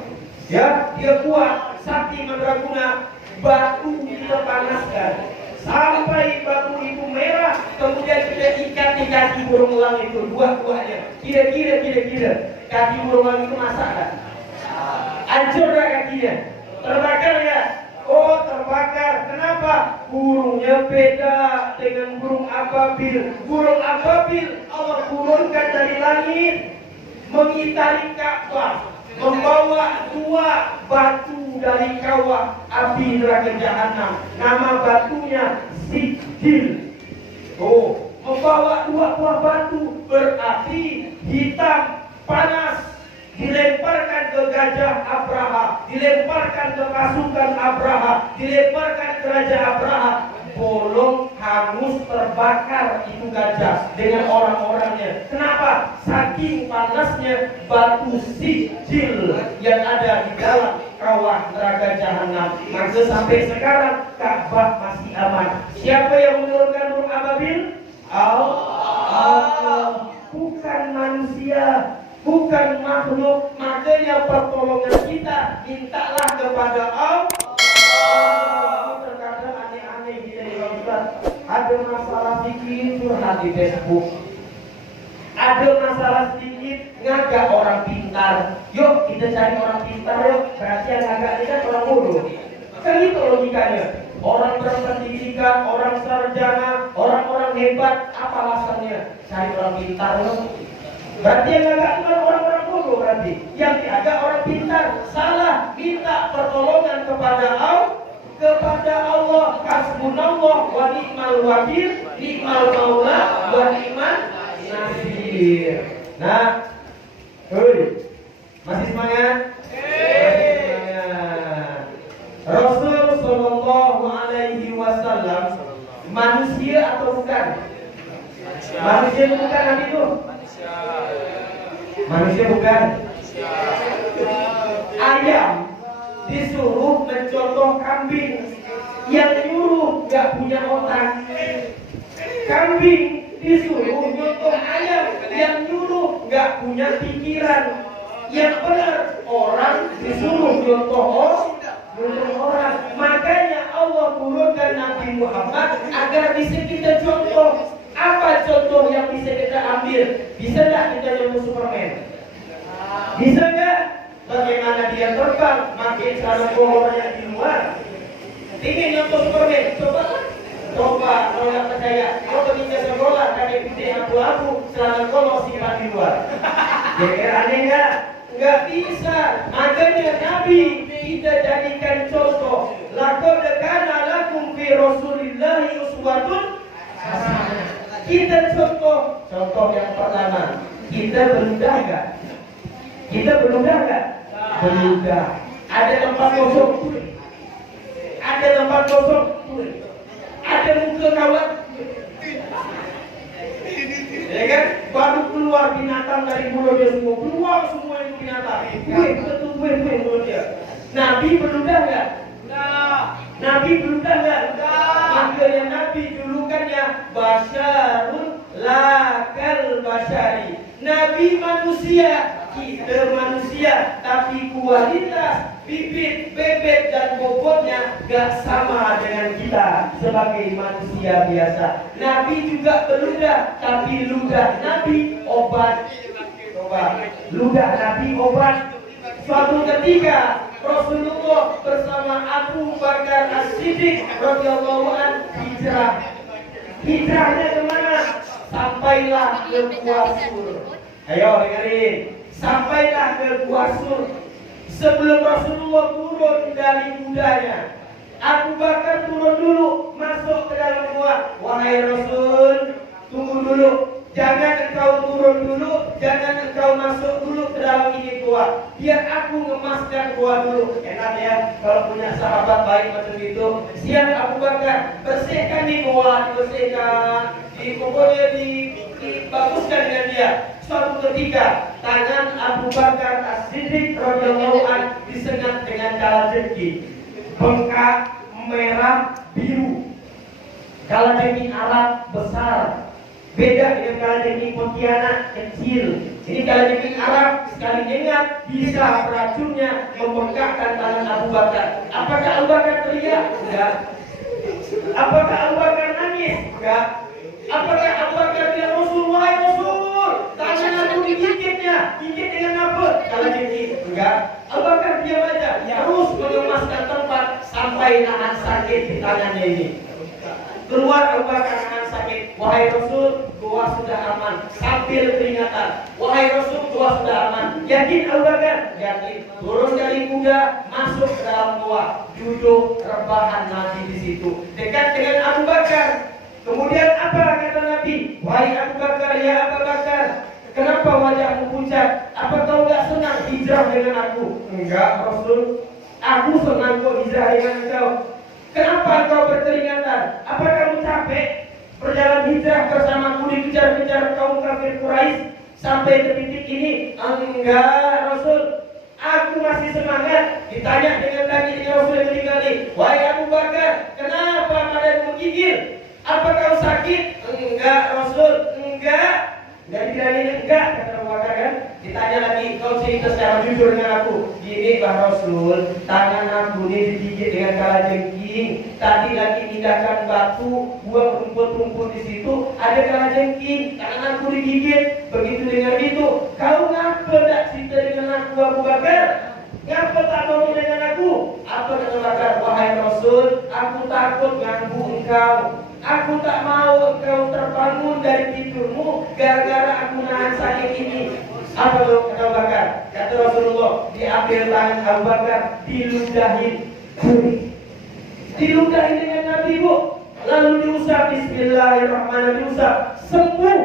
ya, dia kuat, sakti mandraguna. Batu kita panaskan sampai batu itu merah, kemudian kita ikat di kaki burung elang itu dua-duanya. Kira-kira kaki burung elang itu masak kan? Hancur gak kakinya? Terbakar ya? Oh, terbakar. Kenapa? Burungnya beda dengan burung ababil. Burung ababil Allah turunkan dari langit, mengitari Ka'bah, membawa dua batu dari kawah api neraka jahanam. Nama batunya Sijil. Oh, membawa dua buah batu berapi hitam panas, dilemparkan ke gajah Abraha, dilemparkan ke pasukan Abraha, dilemparkan ke raja Abraha. bolong, hangus, terbakar itu gajah dengan orang-orangnya. Kenapa? Saking panasnya batu sijil yang ada di dalam kawah neraka jahanam. Maka sampai sekarang Ka'bah masih aman. Siapa yang menurunkan burung ababil? Allah, bukan manusia, bukan makhluk. Makanya pertolongan kita mintalah kepada Allah. Terkadang aneh-aneh kita di Ustaz. Ada masalah sedikit curhat di Facebook. Ada masalah sedikit ngagak orang pintar. Yuk kita cari orang pintar yuk. Berarti yang ngagak ini kan orang bodoh. Kan itu logikanya. Orang berpendidikan, orang sarjana, orang-orang hebat, apa alasannya? Cari orang pintar yuk. Berarti yang agak bukan orang-orang bodoh berarti. Yang diagak orang pintar. Salah. Minta pertolongan kepada Allah. Hasbunallah wa ni'mal wakil, ni'mal maula wa ni'man nasir. Nah, masih semangat? Semangat. Rasul sallallahu alaihi wasallam manusia atau bukan? Manusia bukan Nabi itu? Manusia bukan? Ayam disuruh mencontoh kambing, yang nyuruh gak punya otak. Kambing disuruh contoh ayam, yang nyuruh gak punya pikiran. Yang benar orang disuruh contoh orang. Makanya Allah turunkan Nabi Muhammad agar bisa kita contoh. Apa contoh yang bisa kita ambil? Bisa nggak kita contoh Superman? Bisa nggak? Bagaimana dia terbang, makin celana kolornya di luar? Ingin contoh Superman? Coba kan? Coba kalau nggak percaya, kalau pergi ke sekolah kaki putih abu-abu, celana kolor simpan di luar. Jadi aneh nggak? Nggak bisa. Makanya Nabi kita jadikan contoh. Laqad kana lakum fi Rasulillahi uswatun hasanah. Kita contoh yang pertama, kita beludah nggak? Kita beludah nggak? Beludah. Ada tempat kosong, ada tempat kosong, ada muka kawan, ya kan? Baru keluar binatang dari mulut dia semua, keluar semua itu binatang. Betul mulut dia. Nabi beludah nggak? Nabi beludah nggak? Makanya Nabi julukannya Basyarun lakal basyari. Nabi manusia, kita manusia, tapi kualitas bibit, bebek dan bobotnya gak sama dengan kita sebagai manusia biasa. Nabi juga beludah, tapi ludah Nabi obat. Ludah Nabi obat. Suatu ketika Rasulullah bersama Abu Bakar As-Siddiq radhiyallahu anhu hijrah. Hijrahnya kemana? Sampailah ke Gua Sur. Ayo dengerin. Sampailah ke Gua Sur. Sebelum Rasulullah turun dari kudanya, Abu Bakar turun dulu, masuk ke dalam gua. Wahai Rasul, tunggu dulu. Jangan engkau turun dulu, jangan engkau masuk dulu ke dalam ini gua. Biar aku ngemaskan gua dulu. Enak ya kalau punya sahabat baik macam itu. Siap Abu Bakar, bersihkan di gua, dibersihkan, pokoknya dibaguskan dengan dia. Suatu ketika tangan Abu Bakar As-Siddiq radhiyallahu anhu disengat dengan kalajengking, bengkak, merah, biru. Kalajengking Arab besar. Beda dengan kalajengking Pontianak kecil. Ini kalajengking Arab sekali nyengat bisa beracunnya membengkakkan tangan Abu Bakar. Apakah Abu Bakar teriak? Enggak. Apakah Abu Bakar nangis? Enggak. Apakah Abu Bakar bilang Rasul, wahai Rasul, tangan aku digigitnya, gigit dengan apa? Kalajengking? Enggak. Abu Bakar diam aja, terus mengemaskan tempat sampai nahan sakit di tangannya ini. Keluar Abu Bakar nahan sakit. Wahai Rasul, gua sudah aman. Sambil peringatan. Wahai Rasul, gua sudah aman. Yakin Abu Bakar? Yakin. Turun dari kuda, masuk ke dalam gua. Duduk rebahan Nabi di situ. Dekat dengan Abu Bakar. Kemudian apa kata Nabi? Wahai Abu Bakar, ya Abu Bakar, kenapa wajahmu pucat? Apa kau gak senang hijrah dengan aku? Enggak Rasul. Aku senang kok hijrah dengan engkau. Kenapa kau berkeringatan? Apa kamu capek? Perjalanan hijrah bersamaku dikejar-kejar kaum kafir Quraisy sampai ke titik ini? Enggak, Rasul. Aku masih semangat. Ditanya dengan Rasul yang meninggal, wahai Abu Bakar, kenapa badanmu menggigil? Apa kau sakit? Enggak, Rasul. Enggak. Enggak dibilangin enggak, kata Abu Bakar kan? Ditanya lagi, kau cerita secara jujur dengan aku. Gini Pak Rasul, tangan aku ini digigit dengan kalajengking. Tadi lagi pindahkan batu, buang rumput-rumput di situ, ada kalajengking. Tangan aku digigit. Begitu dengar itu, kau ngapa tak cerita dengan aku Abu Bakar? Ngapa tak mau dengan aku? Apa kata Abu Bakar? Wahai Rasul, aku takut ganggu engkau. Aku tak mau engkau terbangun dari tidurmu gara-gara aku nahan sakit ini. Apa itu kata Abu Bakar? Kata Rasulullah, diambil tangan Abu Bakar, diludahin, diludahin dengan Nabi, Bu. Lalu diusap, Bismillahirrahmanirrahim, diusap, sembuh,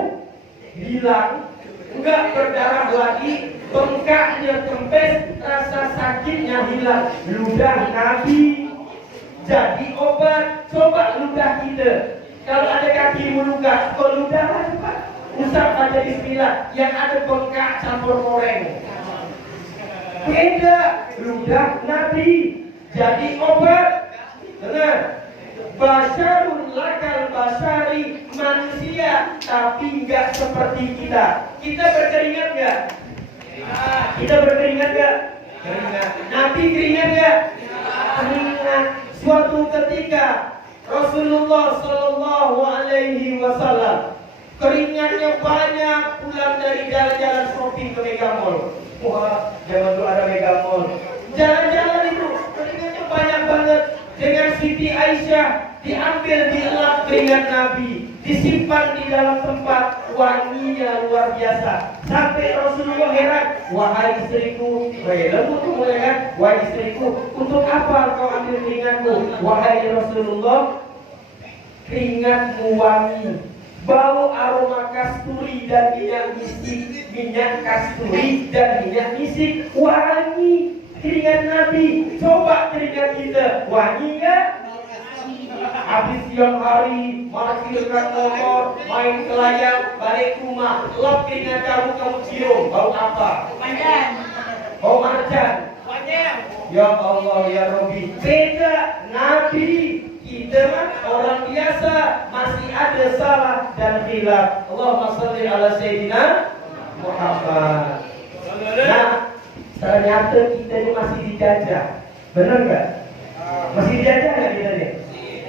hilang, enggak berdarah lagi, bengkaknya kempes, rasa sakitnya hilang. Ludah Nabi jadi obat. Coba ludah kita, kalau ada kakimu luka, kau ludah coba, usap aja Bismillah, yang ada bengkak campur koreng. Beda, ludah Nabi jadi obat. Dengar, basyarun lakal basyari, manusia tapi enggak seperti kita. Kita berkeringat enggak? Kita berkeringat enggak? Keringat. Nabi keringat enggak? Keringat. Suatu ketika Rasulullah Shallallahu Alaihi Wasallam keringatnya banyak, pulang dari jalan-jalan shopping ke Mega Mall. Wah, zaman dulu ada Mega Mall. Jalan-jalan itu keringatnya banyak banget. Dengan Siti Aisyah diambil, dielap keringat Nabi, disimpan di dalam tempat, wanginya luar biasa. Sampai Rasulullah heran, wahai istriku, lembut mulai kan, wahai istriku, untuk apa kau ambil keringatku? Wahai Rasulullah, keringatmu wangi, bau aroma kasturi dan minyak misik, minyak kasturi dan minyak misik, wangi. Keringat Nabi, coba keringat kita, wangi ya? Habis siang hari, parkirkan motor, main ke layar, balik rumah, lap keringat kamu cium, bau apa? Marjan. Bau marjan. Ya Allah ya Rabbi, beda Nabi. Kita mah orang biasa, masih ada salah dan khilaf. Allahumma shalli ala Sayyidina Muhammad. Nah, ternyata kita ini masih dijajah. Benar nggak? Masih dijajah nggak kita ini?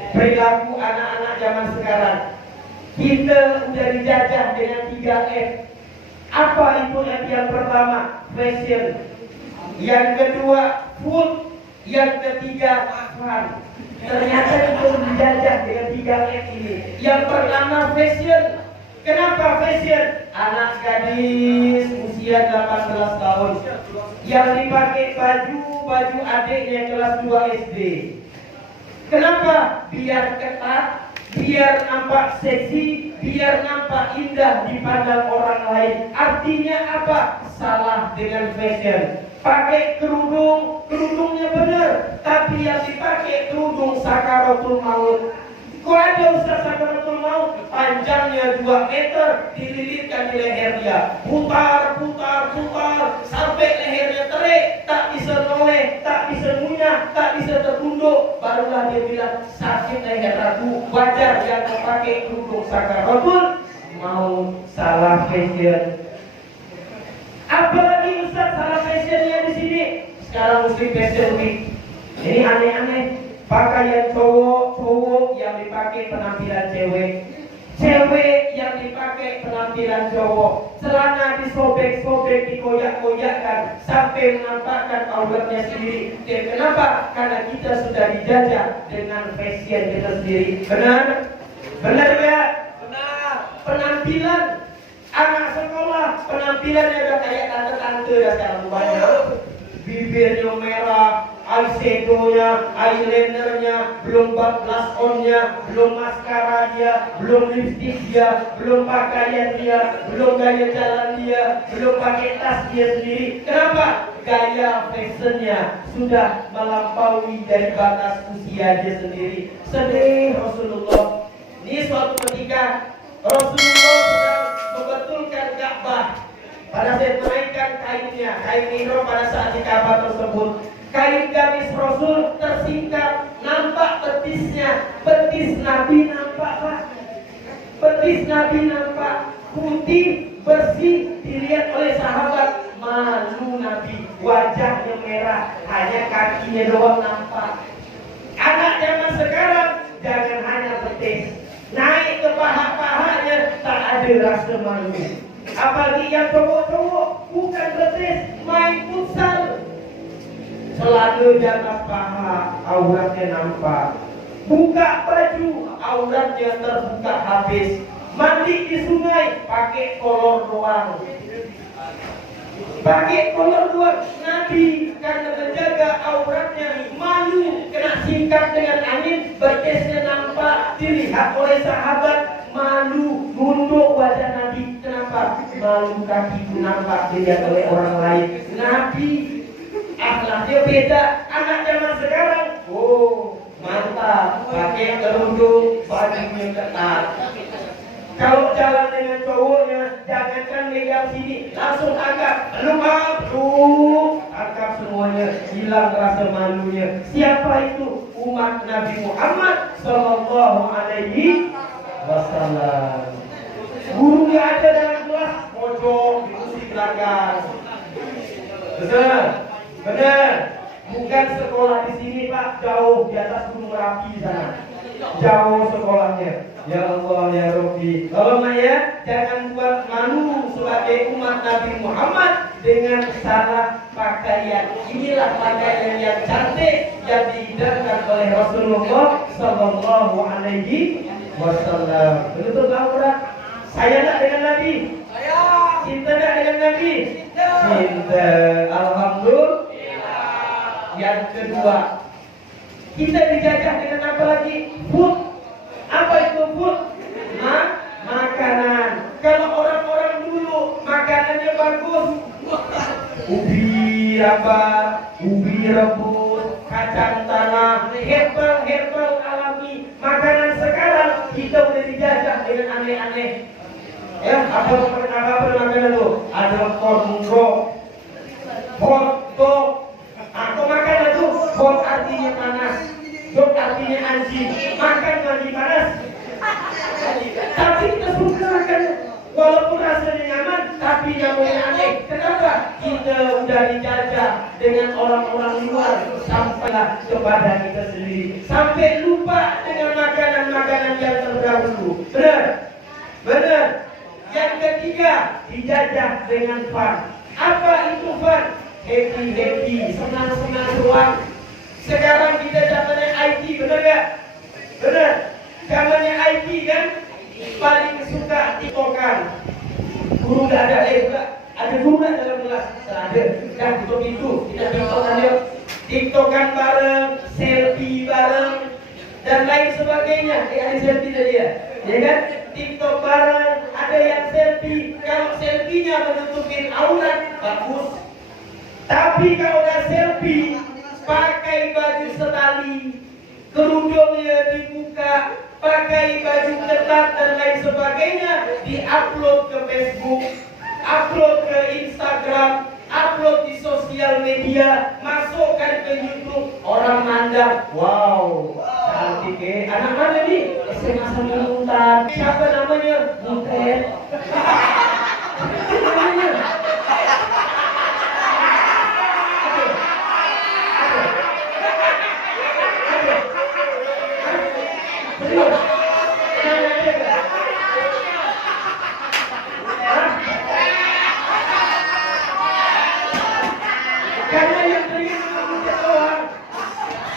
Perilaku anak-anak zaman sekarang, kita udah dijajah dengan 3F. Apa itu? Yang pertama fashion, yang kedua food, yang ketiga fun. Ternyata kita dijajah dengan 3F ini. Yang pertama fashion. Kenapa fashion? Anak gadis usia 18 tahun yang dipakai baju adiknya kelas 2 SD. Kenapa? Biar ketat, biar nampak seksi, biar nampak indah dipandang orang lain. Artinya apa? Salah dengan fashion. Pakai kerudungnya benar, tapi yang dipakai kerudung sakaratul maut. Kok ada Ustaz sakaratul maut? Panjangnya 2 meter, dililitkan di leher dia, putar sampai lehernya terik, tak bisa noleh, tak bisa ngunyah, tak bisa tertunduk. Barulah dia bilang sakit leher aku. Wajar yang pakai kerudung sakaratul maut. Salah fashion. Apalagi Ustaz salah fashionnya di sini. Sekarang Muslim Fashion Week. Ini aneh-aneh. Pakaian cowok yang dipakai penampilan cewek yang dipakai penampilan cowok. Celana disobek-sobek, dikoyak-koyakkan sampai menampakkan auratnya sendiri. Dan kenapa? Karena kita sudah dijajah dengan fashion kita sendiri. Benar? Benar ya? Benar. Penampilan anak sekolah, penampilannya udah kayak tante-tante dah sekarang banyak. Bibirnya merah, eyeshadow-nya, eyelinernya, belum blush on-nya, belum maskara dia, belum lipstick dia, belum pakaian dia, belum gaya jalan dia, belum pakai tas dia sendiri. Kenapa? gaya fashionnya sudah melampaui dari batas usia dia sendiri. Sedih Rasulullah. Ini suatu ketika Rasulullah sedang membetulkan Ka'bah. Pada saat menaikkan kainnya, kain ihram pada saat di Ka'bah tersebut, kain gamis Rasul tersingkap, nampak betisnya, betis Nabi nampak Pak. Betis Nabi nampak putih, bersih, dilihat oleh sahabat. Malu Nabi, wajahnya merah, hanya kakinya doang nampak. Anak zaman sekarang jangan hanya betis, naik ke paha-pahanya tak ada rasa malu. Apalagi yang cowok-cowok bukan betis, main futsal, celana di atas paha, auratnya nampak. Buka baju, auratnya terbuka habis. Mandi di sungai, pakai kolor doang. Pakai kolor doang. Nabi karena menjaga auratnya, malu, kena singkap dengan angin, betisnya nampak, dilihat oleh sahabat, malu, nunduk wajah Nabi. Kenapa? Malu kaki nampak dilihat oleh orang lain. Nabi akhlaknya beda. Anak zaman sekarang, oh mantap, pakai kerudung, bajunya ketat. Kalau jalan dengan cowoknya, jangankan megang sini, langsung angkat, peluk, angkat semuanya, hilang rasa malunya. Siapa itu? Umat Nabi Muhammad Sallallahu Alaihi Wasallam. Gurunya ada dalam kelas, pojok, di belakang. Benar, benar. Bukan sekolah di sini Pak, jauh di atas Gunung Merapi sana. Jauh sekolahnya. Ya Allah ya Rabbi. Kalau ya, jangan buat malu sebagai umat Nabi Muhammad dengan salah pakaian. Inilah pakaian yang cantik yang dihidangkan oleh Rasulullah Sallallahu Alaihi Wasallam. Betul aurat. Saya tak dengan Nabi. Saya. Cinta tak dengan Nabi. Cinta. Alhamdulillah. Yang kedua, kita dijajah dengan apa lagi? Food. Apa itu food? Makanan. Kalau orang-orang dulu makanannya bagus, ubi rambat, ubi rebus, kacang tanah, herbal alami. Makanan sekarang kita udah dijajah dengan aneh-aneh. Ya, apa makanan itu? Ada cornrow, hotdog. Aku makan itu, hot artinya panas, dog artinya anjing. Makan lagi panas. Tapi kita suka makan, walaupun rasanya nyaman, tapi nyamuknya aneh. Kenapa? Kita udah dijajah dengan orang-orang luar sampailah kepada kita sendiri, sampai lupa dengan makanan-makanan yang terdahulu. Benar? Benar. Yang ketiga, dijajah dengan fun. Apa itu fun? Happy, senang-senang doang. Sekarang kita zamannya IT, benar gak? Benar. Zamannya IT kan, paling suka tiktokan. Guru gak ada, ada guru gak dalam kelas? Ada. Dan tutup itu, kita tiktokan yuk. Tiktokan bareng, selfie bareng, dan lain sebagainya. Ada selfie tadi ya? Ya kan? TikTok bareng, ada yang selfie. Kalau selfie-nya menutupin aurat, bagus. Tapi kalau udah selfie, pakai baju setali, kerudungnya dibuka, pakai baju ketat dan lain sebagainya, diupload ke Facebook, upload ke Instagram, upload di sosial media, masukkan ke YouTube, orang mandang, wow, cantik anak mana nih? SMA Semuntan. Siapa namanya? Butet. Namanya. Karena yang pengen mengucap doang.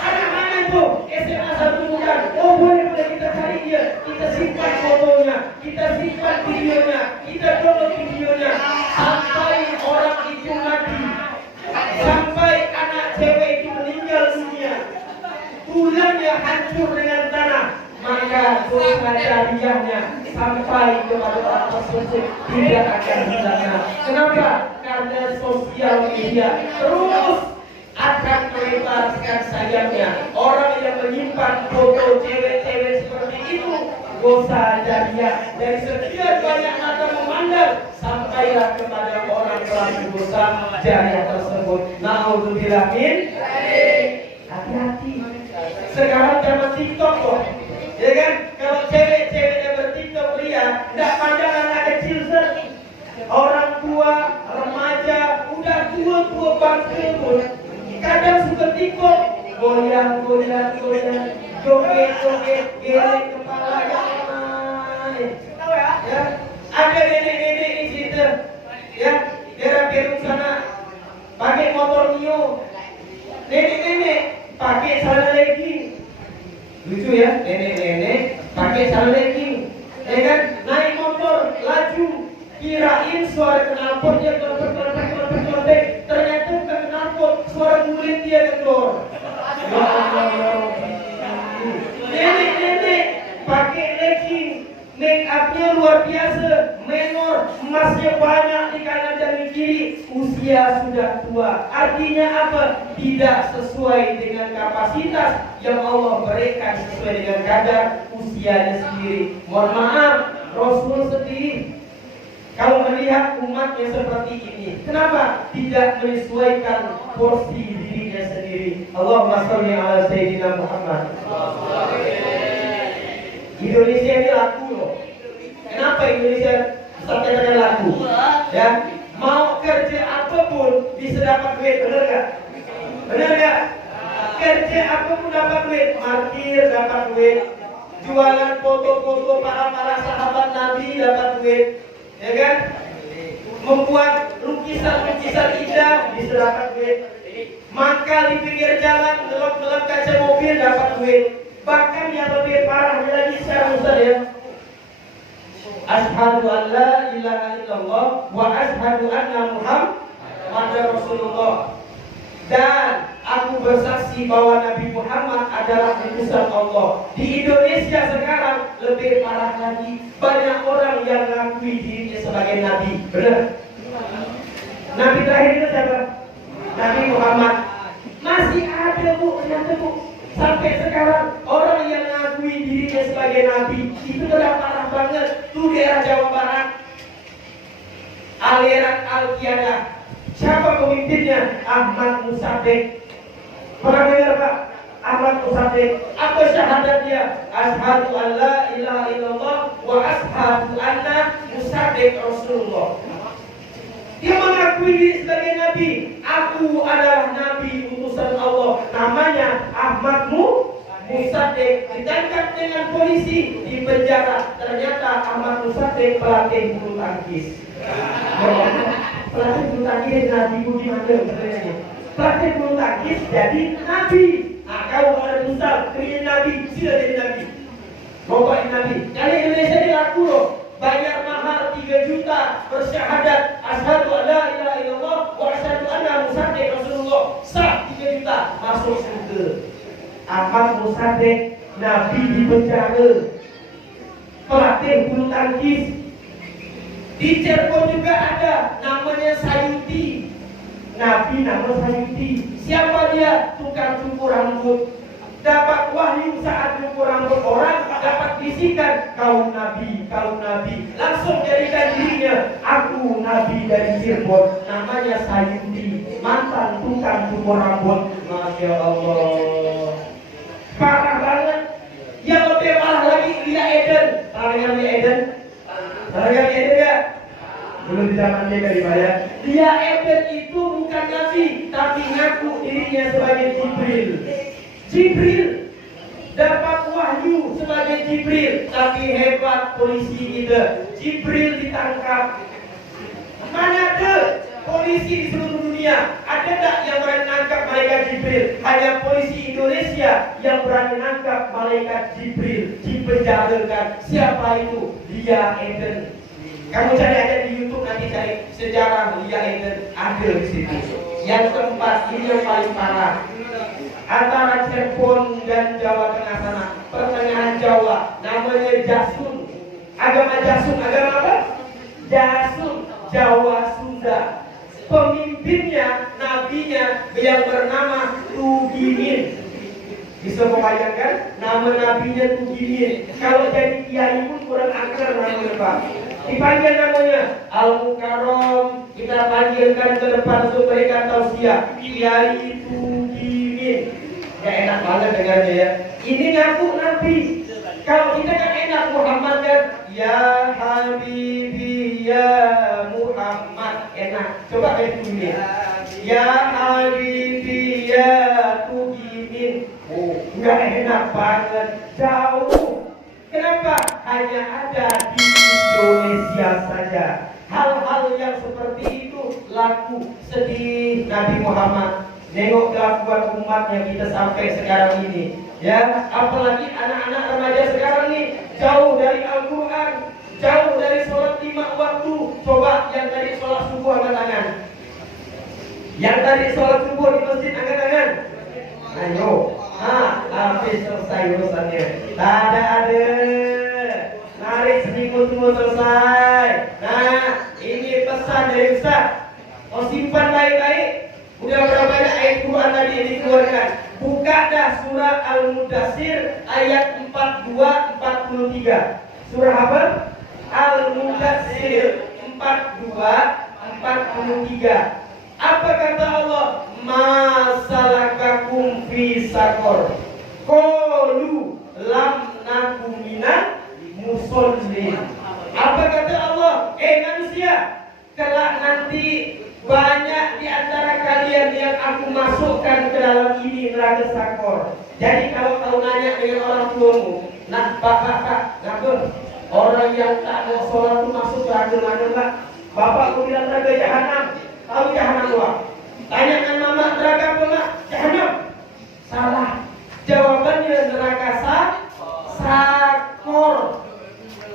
Anak mana itu? SMA 1 bulan. Oh boleh kita cari dia. Kita simpan fotonya, kita simpan videonya, kita download videonya. Sampai orang itu mati, sampai anak cewek itu meninggal dunia, tulangnya hancur dengan tanah, maka dosa jariyahnya sampai kepada orang tersebut tidak akan hilang. Kenapa? Karena sosial media terus akan melebarkan sayangnya. Orang yang menyimpan foto cewek-cewek seperti itu, dosa jariyah dari sekian banyak mata memandang sampailah kepada orang pelaku dosa jariyah tersebut. Naudzubillah min. Hati-hati. Sekarang zaman TikTok kok, ya kan? Kalau cewek-cewek yang bertiktok pria, tidak pandang anak kecil orang tua, remaja, udah tua bangke pun kadang suka tiktok, goyang, joget, geleng kepala ya. Ada nenek-nenek di situ, ya, daerah Perum sana, pakai motor Mio, nenek-nenek pakai celana legging, lucu ya, nenek-nenek pakai celana legging, ya kan, naik motor laju, kirain suara knalpot dia kelempet, ternyata bukan knalpot, suara mulut dia kendor. Ya Allah, nenek-nenek pakai legging, make upnya luar biasa, menor, emasnya banyak di kanan dan di kiri, usia sudah tua. Artinya apa? Tidak sesuai dengan kapasitas yang Allah berikan, sesuai dengan kadar usianya sendiri. Mohon maaf, Rasul sedih kalau melihat umat yang seperti ini. Kenapa? Tidak menyesuaikan porsi dirinya sendiri. Allahumma sholli ala Sayyidina Muhammad. Indonesia ini laku loh. Kenapa Indonesia sampai dengan laku? Ya, mau kerja apapun bisa dapat duit, benar nggak? Benar nggak? Kerja apapun dapat duit, markir dapat duit, jualan foto-foto para sahabat Nabi dapat duit, ya kan? Membuat lukisan-lukisan indah bisa dapat duit, mangkal di pinggir jalan, gelap-gelap kaca mobil dapat duit. Bahkan yang lebih parahnya lagi sekarang Ustaz ya, asyhadu an la ilaha illallah wa asyhadu anna Muhammadar Rasulullah, dan aku bersaksi bahwa Nabi Muhammad adalah utusan Allah. Di Indonesia sekarang lebih parah lagi, banyak orang yang mengakui dirinya sebagai Nabi. Benar? Nabi terakhir itu siapa? Nabi Muhammad. Masih ada bu, ternyata bu, sampai sekarang orang yang mengakui dirinya sebagai Nabi itu sudah parah banget. Tuh daerah Jawa Barat, aliran Al-Qiyadah. Siapa pemimpinnya? Ahmad Musaddiq. Pernah dengar Pak? Ahmad Musaddiq. Apa syahadatnya? Asyhadu an la ilaha illallah wa asyhadu anna Musaddiq Rasulullah. Dia mengakui diri sebagai Nabi. Aku adalah Nabi utusan Allah. Namanya Ahmad Musaddiq. Ditangkap dengan polisi, di penjara. Ternyata Ahmad Musaddiq pelatih bulu tangkis. Pelatih bulu tangkis Nabi Budi Mandel sebenarnya. Pelatih bulu tangkis jadi Nabi. Nah, kalau ada misal ingin Nabi, sudah jadi Nabi. Bapak Nabi. Kali Indonesia ini laku loh. Bayar mahar 3 juta bersyahadat asyhadu an la ilaha illallah wa asyhadu anna Musaddiq Rasulullah. Sah 3 juta masuk surga. Ahmad Musaddiq Nabi di penjara. Pelatih bulu tangkis. Di Cirebon juga ada namanya Sayuti. Nabi nama Sayuti. Siapa dia? Tukang cukur rambut. Dapat wahyu saat cukur rambut orang, dapat bisikan kau Nabi. Langsung jadikan dirinya aku Nabi dari Cirebon. Namanya Sayuti, mantan tukang cukur rambut. Masya Allah, parah banget. Yang lebih parah lagi Lia Eden. Tahu dengan Lia Eden? Ya? Belum di zaman dia dari mana? Lia Eden itu bukan Nabi, tapi ngaku dirinya sebagai Jibril dapat wahyu sebagai Jibril, tapi hebat polisi kita. Jibril ditangkap. Mana ada polisi di seluruh dunia? Ada tak yang berani nangkap malaikat Jibril? Hanya polisi Indonesia yang berani nangkap malaikat Jibril, dipenjarakan. Siapa itu? Lia Eden. Kamu cari aja di YouTube, nanti cari sejarah Lia Eden, ada di situ. Yang keempat, ini yang paling parah. Antara Cirebon dan Jawa Tengah sana, pertengahan Jawa Jawa, namanya Jasun. Agama Jasun, agama apa? Jasun, Jawa Sunda. Pemimpinnya, nabinya yang bernama Tugimin. Bisa membayangkan nama nabinya Tugimin. Kalau jadi kiai pun kurang akrab namanya Pak. Dipanggil namanya Al-Mukarram. Kita panggilkan ke depan untuk memberikan tausiah. Kiai Tugimin. Ya enak banget dengarnya ya. Ini ngaku nabi. Kalau kita kan enak Muhammad kan. Ya Habibi ya Muhammad, enak. Coba kayak Tugimin. Ya Habibi ya Tugimin. Oh, enggak enak banget. Jauh. Kenapa? Hanya ada di Indonesia saja. Hal-hal yang seperti itu laku sedih Nabi Muhammad. Nengok kelakuan umatnya kita sampai sekarang ini. Ya, apalagi anak-anak remaja sekarang ini jauh dari Al-Quran, jauh dari sholat 5 waktu. Coba yang tadi sholat subuh angkat tangan. Yang tadi sholat subuh di masjid angkat tangan. Ayo, habis selesai urusannya. Ada. Narik seminggu semua selesai. Nah, ini pesan dari Ustaz. Oh, simpan baik-baik. Udah berapa banyak ayat Quran tadi yang dikeluarkan. Buka dah surah Al-Mudassir ayat 42-43. Surah apa? Al-Mudassir 42-43. Apa kata Allah? Masalakakum fi sakor. Qalu lam nakum minal musallin. Apa kata Allah? Manusia, kelak nanti banyak di antara kalian yang aku masukkan ke dalam ini neraka sakor. Jadi kalau kau nanya dengan orang tuamu, nak bapak, ngapa? Orang yang tak mau sholat itu masuk neraka mana pak? Bapak aku bilang neraka jahanam. Tahu jahanam luar. Tanyakan mama neraka apa mak? Jahanam. Salah. Jawabannya neraka sakor.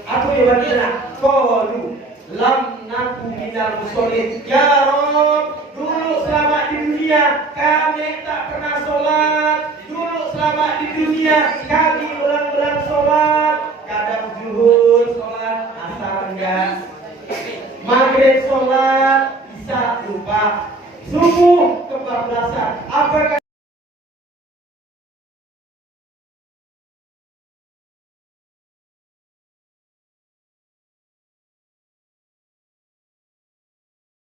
Apa jawabannya? Qalu lam naku minal musallin. Ya Rob, dulu selama di dunia kami tak pernah sholat. Dulu selama di dunia kami ulang-ulang sholat. Kadang zuhur sholat, asar enggak. Maghrib sholat, bisa lupa. Subuh kebablasan. Apakah